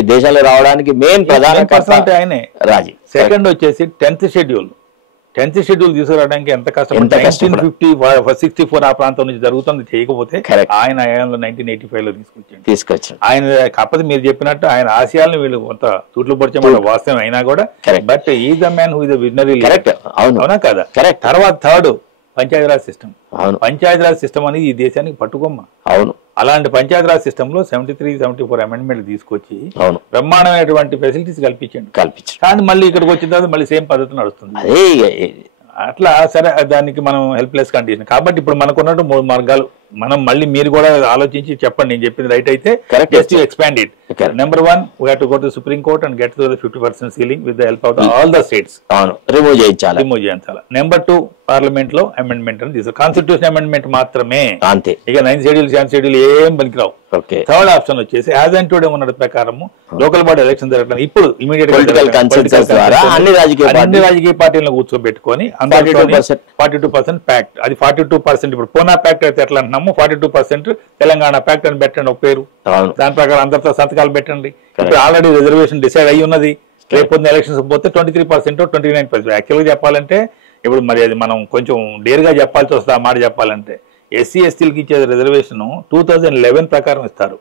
ఈ దేశంలో రావడానికి మెయిన్ ప్రధాన పర్సనాలిటీ ఆయనే. రాజీ. సెకండ్ వచ్చేసి 10th షెడ్యూల్ తీసుకురావడానికి ఎంత కష్టం. 1964 ఆ ప్రాంతం నుంచి జరుగుతుంది. చేయకపోతే ఆయన 1985 లో తీసుకొచ్చాడు. ఆయన కాకపోతే మీరు చెప్పినట్టు ఆయన ఆశయాలను వీళ్ళు కొంత తూట్లు పొడిచే వాస్తవం అయినా కూడా, but is the man who is the visionary. అవునా కదా. తర్వాత third Panchayati Raj system. Panchayati Raj system అనేది ఈ దేశానికి పట్టుకోమ్మ. అవును. అలాంటి పంచాయతీరాజ్ సిస్టమ్ లో 73, 74 అమెండ్మెంట్ తీసుకొచ్చి బ్రహ్మాండమైనటువంటి ఫెసిలిటీస్ కల్పించండి. కానీ మళ్ళీ ఇక్కడికి వచ్చిన తర్వాత మళ్ళీ సేమ్ పద్ధతి నడుస్తుంది. అట్లా సరే, దానికి మనం హెల్ప్లెస్ కండిషన్. కాబట్టి ఇప్పుడు మనకున్నట్టు 3 మార్గాలు. మనం మళ్ళీ మీరు కూడా ఆలోచించి చెప్పండి, నేను చెప్పింది రైట్ అయితే just expand it. Number 1, we have to go to the Supreme Court and get to the 50% ceiling with the help of all the states. Remove చేయించాలి. నెంబర్ 2, పార్లమెంట్ లో అమెండ్మెంట్ అని తీసుకు, కాన్స్టిట్యూషన్ అమెండ్మెంట్ మాత్రమే అంతే. ఇక 9th schedule, 10th schedule ఏం పనికిరావు. Third option వచ్చేసి యాజ్ అండ్ టుడే ఉన్న ప్రకారం లోకల్ బాడీ ఎలక్షన్ జరగడానికి ఇప్పుడు ఇమీడియట్ అన్ని రాజకీయ పార్టీలను కూర్చోబెట్టుకొని 42% ప్యాక్ట్. అది 42%. ఇప్పుడు పూనా ప్యాక్ట్ అయితే ఎట్లా అంటున్నాము, 42% తెలంగాణ ప్యాక్ట్ అని పెట్టండి ఒక పేరు. దాని ప్రకారం అందరితో సంతకాలు పెట్టండి. ఇప్పుడు ఆల్రెడీ రిజర్వేషన్ డిసైడ్ అయ్యి ఉన్నది. రేపు ఎలక్షన్స్ పోతే 23%, 29%. యాక్చువల్గా చెప్పాలంటే ఇప్పుడు మరి అది మనం కొంచెం డేర్గా చెప్పాల్సి వస్తుంది. ఆ మాట చెప్పాలంటే SC STలకి ఇచ్చే రిజర్వేషన్ 2011 ప్రకారం ఇస్తారు.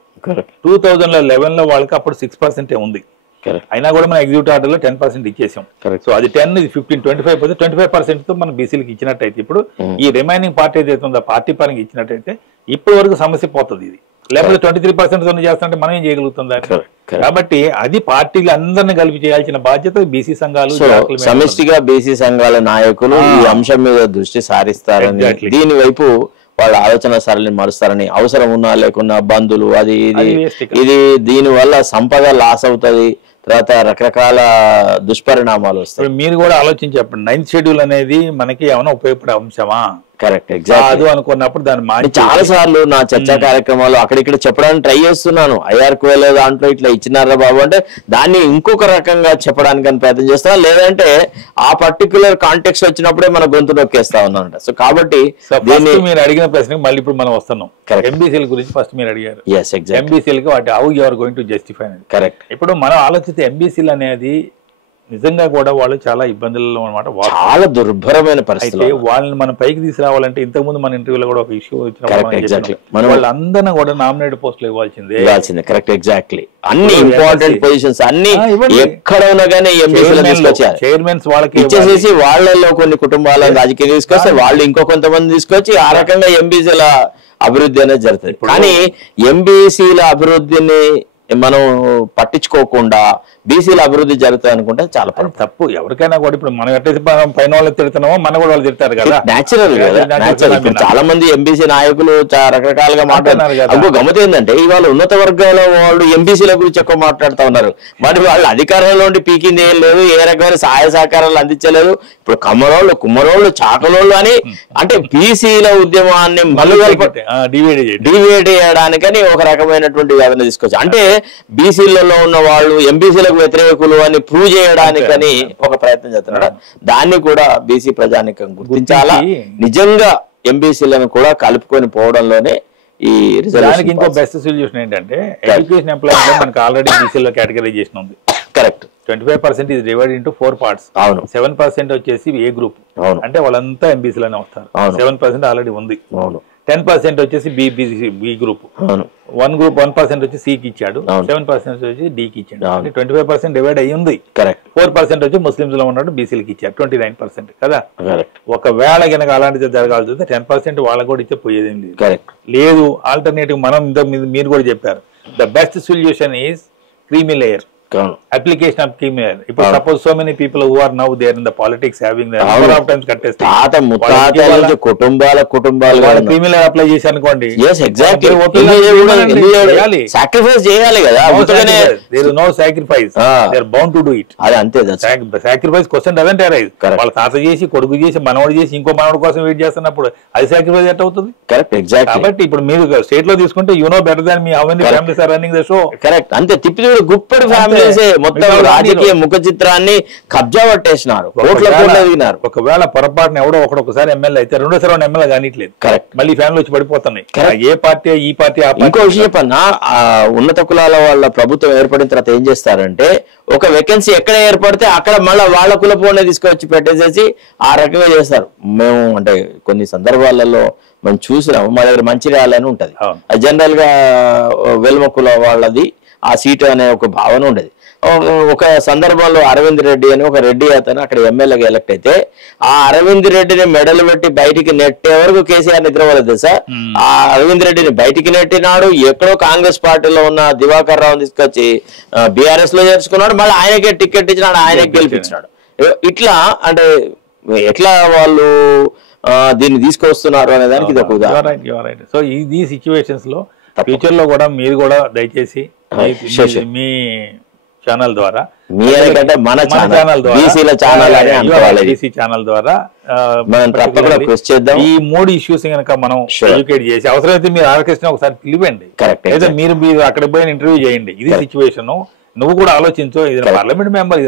2011లో వాళ్ళకి అప్పుడు 6% ఉంది. అయినా కూడా మనం ఎగ్జిక్యూటివ్ ఆర్డర్ లో 10% ఇచ్చేసాం. సో అది 10, 15, 25%. 25% తో మనం బీసీలకు ఇచ్చినట్టయితే ఇప్పుడు ఈ రిమైనింగ్ పార్టీ ఏదైతే ఉందో పార్టీ పరంగా ఇచ్చినట్టయితే ఇప్పటి వరకు సమస్య పోతుంది. ఇది లేకపోతే 23% తో చేస్తుంటే మనం ఏం చేయగలుగుతుంది? కాబట్టి అది పార్టీలు అందరినీ కలిపి చేయాల్సిన బాధ్యత బీసీ సంఘాలు, సమిష్టిగా బీసీ సంఘాల నాయకులు ఈ అంశం మీద దృష్టి సారిస్తారని, దీని వైపు వాళ్ళ ఆలోచన సరళిని మారుస్తారని, అవసరం ఉన్నా లేకున్నా బంధులు అది ఇది దీని వల్ల సంపద లాస్ అవుతుంది, తర్వాత రకరకాల దుష్పరిణామాలు వస్తాయి. మీరు కూడా ఆలోచించి చెప్పండి, 9th షెడ్యూల్ అనేది మనకి ఏమైనా ఉపయోగపడే అంశమా? Correct, exact. అనుకున్నప్పుడు దాన్ని చాలా సార్లు నా చర్చా కార్యక్రమాలు అక్కడిక్కడ చెప్పడానికి ట్రై చేస్తున్నాను. ఐఆర్కు వెళ్ళే దాంట్లో ఇట్లా ఇచ్చినారా బాబు అంటే దాన్ని ఇంకొక రకంగా చెప్పడానికి ప్రయత్నం చేస్తా, లేదంటే ఆ పర్టికులర్ కాంటెక్స్ట్ వచ్చినప్పుడే మన గొంతు నొక్కేస్తా ఉన్నాను. సో కాబట్టి మీరు అడిగిన ప్రశ్నకి మళ్ళీ ఇప్పుడు మనం వస్తున్నాం. ఎంబీసీల గురించి ఫస్ట్ మీరు అడిగారు. ఎంబీసీలకి వాటి how you are going to justify అనేది. కరెక్ట్. ఇప్పుడు మనం ఆలోచిస్తే ఎంబీసీలు అనేది నిజంగా కూడా వాళ్ళు చాలా ఇబ్బందులలో అనమాట. చాలా దుర్భరమైన పరిస్థితి. వాళ్ళని మనం పైకి తీసుకురావాలంటే ఇంతకు ముందు మన ఇంటర్వ్యూలో కూడా ఒక ఇష్యూ వచ్చిన వాళ్ళందరినీ కూడా నామినేటెడ్ పోస్టులు ఇవ్వాల్సిందే. Correct, exactly. అన్ని ఇంపార్టెంట్ పొజిషన్స్ అన్ని ఎక్కడ ఉన్నా కానీ చైర్మన్స్ వాళ్ళకి ఇచ్చేసేసి వాళ్ళలో కొన్ని కుటుంబాల రాజకీయం తీసుకొస్తే వాళ్ళు ఇంకో కొంతమంది తీసుకొచ్చి ఆ రకంగా ఎంబీసీల అభివృద్ధి అనేది జరుగుతుంది. కానీ ఎంబీసీల అభివృద్ధిని మనం పట్టించుకోకుండా బీసీల అభివృద్ధి జరుగుతాయి అనుకుంటే చాలా తప్పు. ఎవరికైనా కూడా ఇప్పుడు మనం ఎట్లయితే పైన వాళ్ళు తిడుతున్నామో మన కూడా వాళ్ళు తిడతారు కదా, నేచురల్ కదా. చాలా మంది ఎంబీసీ నాయకులు రకరకాలుగా మాట్లాడుతున్నారు. ఇంకో గమత ఏంటంటే ఇవాళ ఉన్నత వర్గాల వాళ్ళు ఎంబీసీల గురించి ఎక్కువ మాట్లాడుతూ ఉన్నారు. మరి వాళ్ళు అధికారంలో ఉండి పీకింది ఏం లేదు, ఏ రకమైన సహాయ సహకారాలు అందించలేదు. ఇప్పుడు కమ్మరోళ్ళు, కుమ్మరోళ్ళు, చాకలోళ్ళు అని అంటే బీసీల ఉద్యమాన్ని డివైడ్ చేయడానికని ఒక రకమైనటువంటి వ్యాధన తీసుకొచ్చి, అంటే బీసీలలో ఉన్న వాళ్ళు ఎంబీసీలకు వ్యతిరేకులు అని ప్రూవ్ చేయడానికని ఒక ప్రయత్నం చేస్తున్నాడు. దాన్ని కూడా బీసీ ప్రజానికం గుర్తించాలా. నిజంగా ఎంబీసీలను కూడా కలుపుకొని పోవడంలోనే ఈ రిజర్వేషన్. ఇంకో బెస్ట్ సొల్యూషన్ ఏంటంటే ఎడ్యుకేషన్ ఎంప్లాయ్మెంట్ మనకు ఆల్రెడీ బీసీలో కేటగరైజేషన్ ఉంది. Correct. 25% is divided into 4 parts. 7% వచ్చేసి ఏ గ్రూప్, అంటే వాళ్ళంతా ఎంబీసీలోనే వస్తారు. 7% ఆల్రెడీ ఉంది. 10% వచ్చేసి బి గ్రూప్. 1% వచ్చి సికి ఇచ్చాడు, 7% వచ్చి డికి ఇచ్చాడు. 25% డివైడ్ అయ్యి ఉంది. 4% వచ్చి ముస్లింస్ లో ఉన్నాడు, బీసీలకి ఇచ్చాడు. 29% కదా. ఒకవేళ కనుక అలాంటిది జరగాల్సి వస్తే 10% వాళ్ళకు కూడా ఇచ్చే పోయేదేం లేదు. ఆల్టర్నేటివ్ మనం మీరు కూడా చెప్పారు, the best solution is creamy layer. Application of scheme. ఇప్పుడు suppose so many people who are now there in the politics having number of times కట్టేస్తే కుటుంబాలు క్రిమినల్ అప్లై చేసి అనుకోండి, సాక్రిఫైస్ చేయాలి కదా, no sacrifice, they are bound to do it. అది అంతే, sacrifice question doesn't arise. వాళ్ళ తాత చేసి, కొడుకు చేసి, మనవడు చేసి, ఇంకో మనవడు కోసం వెయిట్ చేస్తున్నప్పుడు అది సాక్రిఫైస్ ఎట్ అవుతుంది? Correct, exact. కాబట్టి ఇప్పుడు మీరు స్టేట్ లో తీసుకుంటే you know better than me how many families are running the show. Correct, అంతే. తిప్పి చూడు, గుప్పటి ఫ్యామిలీస్ మొత్తం రాజకీయ ముఖ చిత్రాన్ని కబ్జా పట్టేసినారు, ఎదిగినారు. ఒకవేళ పొరపాటున ఎవడో ఒకసారి ఎమ్మెల్యే అయితే రెండోసారి ఎమ్మెల్యే కానిట్లేదు, కరెక్ట్, మళ్ళీ ఫ్యామిలీ వచ్చి పడిపోతున్నాయి. ఏ పార్టీ ఈ పార్టీ ఆ పార్టీ. ఇంకో విషయం చెప్పన్నా, ఉన్నత కులాల వాళ్ళ ప్రభుత్వం ఏర్పడిన తర్వాత ఏం చేస్తారంటే, ఒక వేకెన్సీ ఎక్కడ ఏర్పడితే అక్కడ మళ్ళీ వాళ్ళ కులపోనే తీసుకొచ్చి పెట్టేసేసి ఆ రకంగా చేస్తారు. మేము అంటే కొన్ని సందర్భాలలో మనం చూసినాము, మా దగ్గర మంచిర్యాల అని ఉంటది, జనరల్ గా వెల్మ కుల వాళ్ళది ఆ సీటు అనే ఒక భావన ఉండేది. ఒక సందర్భంలో అరవింద్ రెడ్డి అని ఒక రెడ్డి అతను అక్కడ ఎమ్మెల్యేగా ఎలక్ట్ అయితే, ఆ అరవింద్ రెడ్డిని మెడలు పెట్టి బయటికి నెట్టే వరకు కేసీఆర్ నిద్రపోలేదు సార్. ఆ అరవింద్ రెడ్డిని బయటికి నెట్టినాడు, ఎక్కడో కాంగ్రెస్ పార్టీలో ఉన్న దివాకర్ రావు తీసుకొచ్చి బీఆర్ఎస్ లో చేర్చుకున్నాడు, మళ్ళీ ఆయనకే టికెట్ ఇచ్చినాడు, ఆయనకి గెలిపించినాడు. ఇట్లా అంటే ఎట్లా వాళ్ళు దీన్ని తీసుకొస్తున్నారు అనే దానికి ఇది ఒక ఉదాహరణ. సో ఈ సిచ్యువేషన్స్ లో ఫ్యూచర్ లో కూడా మీరు కూడా దయచేసి మీ ఛానల్ ద్వారా, మన ఛానల్ ద్వారా ఈ 3 ఇష్యూస్ కనుక మనం ఎడ్యుకేట్ చేసి, అవసరమైతే మీరు ఆర్కెస్ట్రా ఒకసారి పిలివండి, లేదా మీరు అక్కడ పోయిన ఇంటర్వ్యూ చేయండి. ఇది సిచ్యువేషన్, నువ్వు కూడా ఆలోచించు. ఇది పార్లమెంట్ మెంబర్,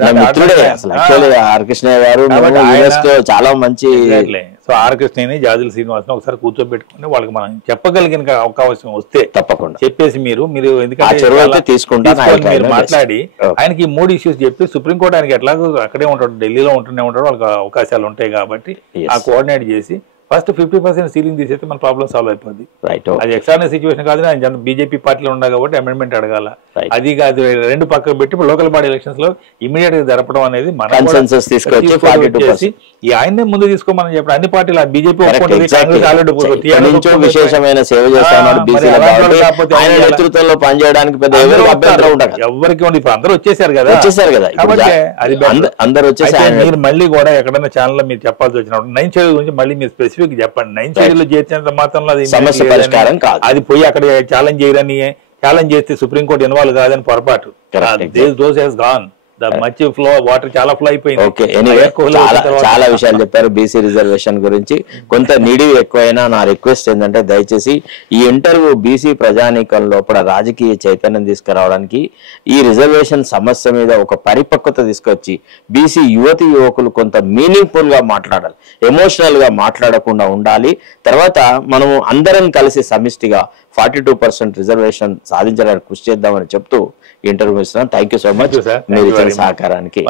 ఆర్ కృష్ణయ్య గారు చాలా మంచి. సో ఆర్ కృష్ణయ్యని, జాజుల శ్రీనివాసన్ ఒకసారి కూర్చోబెట్టుకుని వాళ్ళకి మనం చెప్పగలిగిన అవకాశం వస్తే తప్పకుండా చెప్పేసి మీరు ఎందుకంటే మాట్లాడి ఆయనకి 3 ఇష్యూస్ చెప్పి, సుప్రీంకోర్టు ఆయనకి ఎట్లాగో అక్కడే ఉంటాడు, ఢిల్లీలో ఉంటూనే ఉంటాడు, వాళ్ళకి అవకాశాలు ఉంటాయి కాబట్టి ఆ కోఆర్డినేట్ చేసి ఫస్ట్ 50% సీలింగ్ తీసేస్తే మన ప్రాబ్లం సాల్వ్ అయిపోద్ది. అది ఎక్స్ట్రానరీ సిచ్యువేషన్ కాదు, ఆయన బీజేపీ పార్టీలో ఉన్నా కాబట్టి అమెండ్మెంట్ అడగాల. అది కాదు, 2 పక్కకు పెట్టి లోకల్ బాడీ ఎలక్షన్స్ లో ఇమీడియట్ గా జరపడం అనేది ఈ ఆయన్నే ముందు తీసుకోమని చెప్పి అన్ని పార్టీలు, బీజేపీ విశేషమైన సేవ నేతృత్వంలో పనిచేయడానికి ఎవరికి ఉంది. ఇప్పుడు అందరూ వచ్చేసారు కదా, కాబట్టి అది అందరూ వచ్చేసారు. మీరు మళ్ళీ కూడా ఎక్కడైనా ఛానల్ లో మీరు చెప్పాల్సి వచ్చినప్పుడు 9 షెడ్యూల్ గురించి మళ్ళీ మీరు స్పెసిఫిక్ చెప్పండి. 9 షెడ్యూల్ చేసేంత మాత్రంలో అది సమస్య పరిష్కారం కాదు. అది పోయి అక్కడ ఛాలెంజ్ చేయరని, ఛాలెంజ్ చేస్తే సుప్రీంకోర్టు ఇన్వాల్వ్ కాదని పొరపాటు. మంచి ఫ్లో, వాటర్ చాలా ఫ్లో అయిపోయింది. చాలా విషయాలు చెప్పారు బీసీ రిజర్వేషన్ గురించి. కొంత నిడివి ఎక్కువైనా నా రిక్వెస్ట్ ఏంటంటే, దయచేసి ఈ ఇంటర్వ్యూ బీసీ ప్రజానీకం లోపల రాజకీయ చైతన్యం తీసుకురావడానికి, ఈ రిజర్వేషన్ సమస్య మీద ఒక పరిపక్వత తీసుకొచ్చి బీసీ యువతి యువకులు కొంత మీనింగ్ఫుల్ గా మాట్లాడాలి, ఎమోషనల్ గా మాట్లాడకుండా ఉండాలి. తర్వాత మనము అందరం కలిసి సమిష్టిగా 42% రిజర్వేషన్ సాధించడానికి కృషి చేద్దామని చెప్తూ ఇంటర్వ్యూ ఇస్తున్నాను. థ్యాంక్ యూ సో మచ్ మీరు ఇచ్చిన సహకారానికి.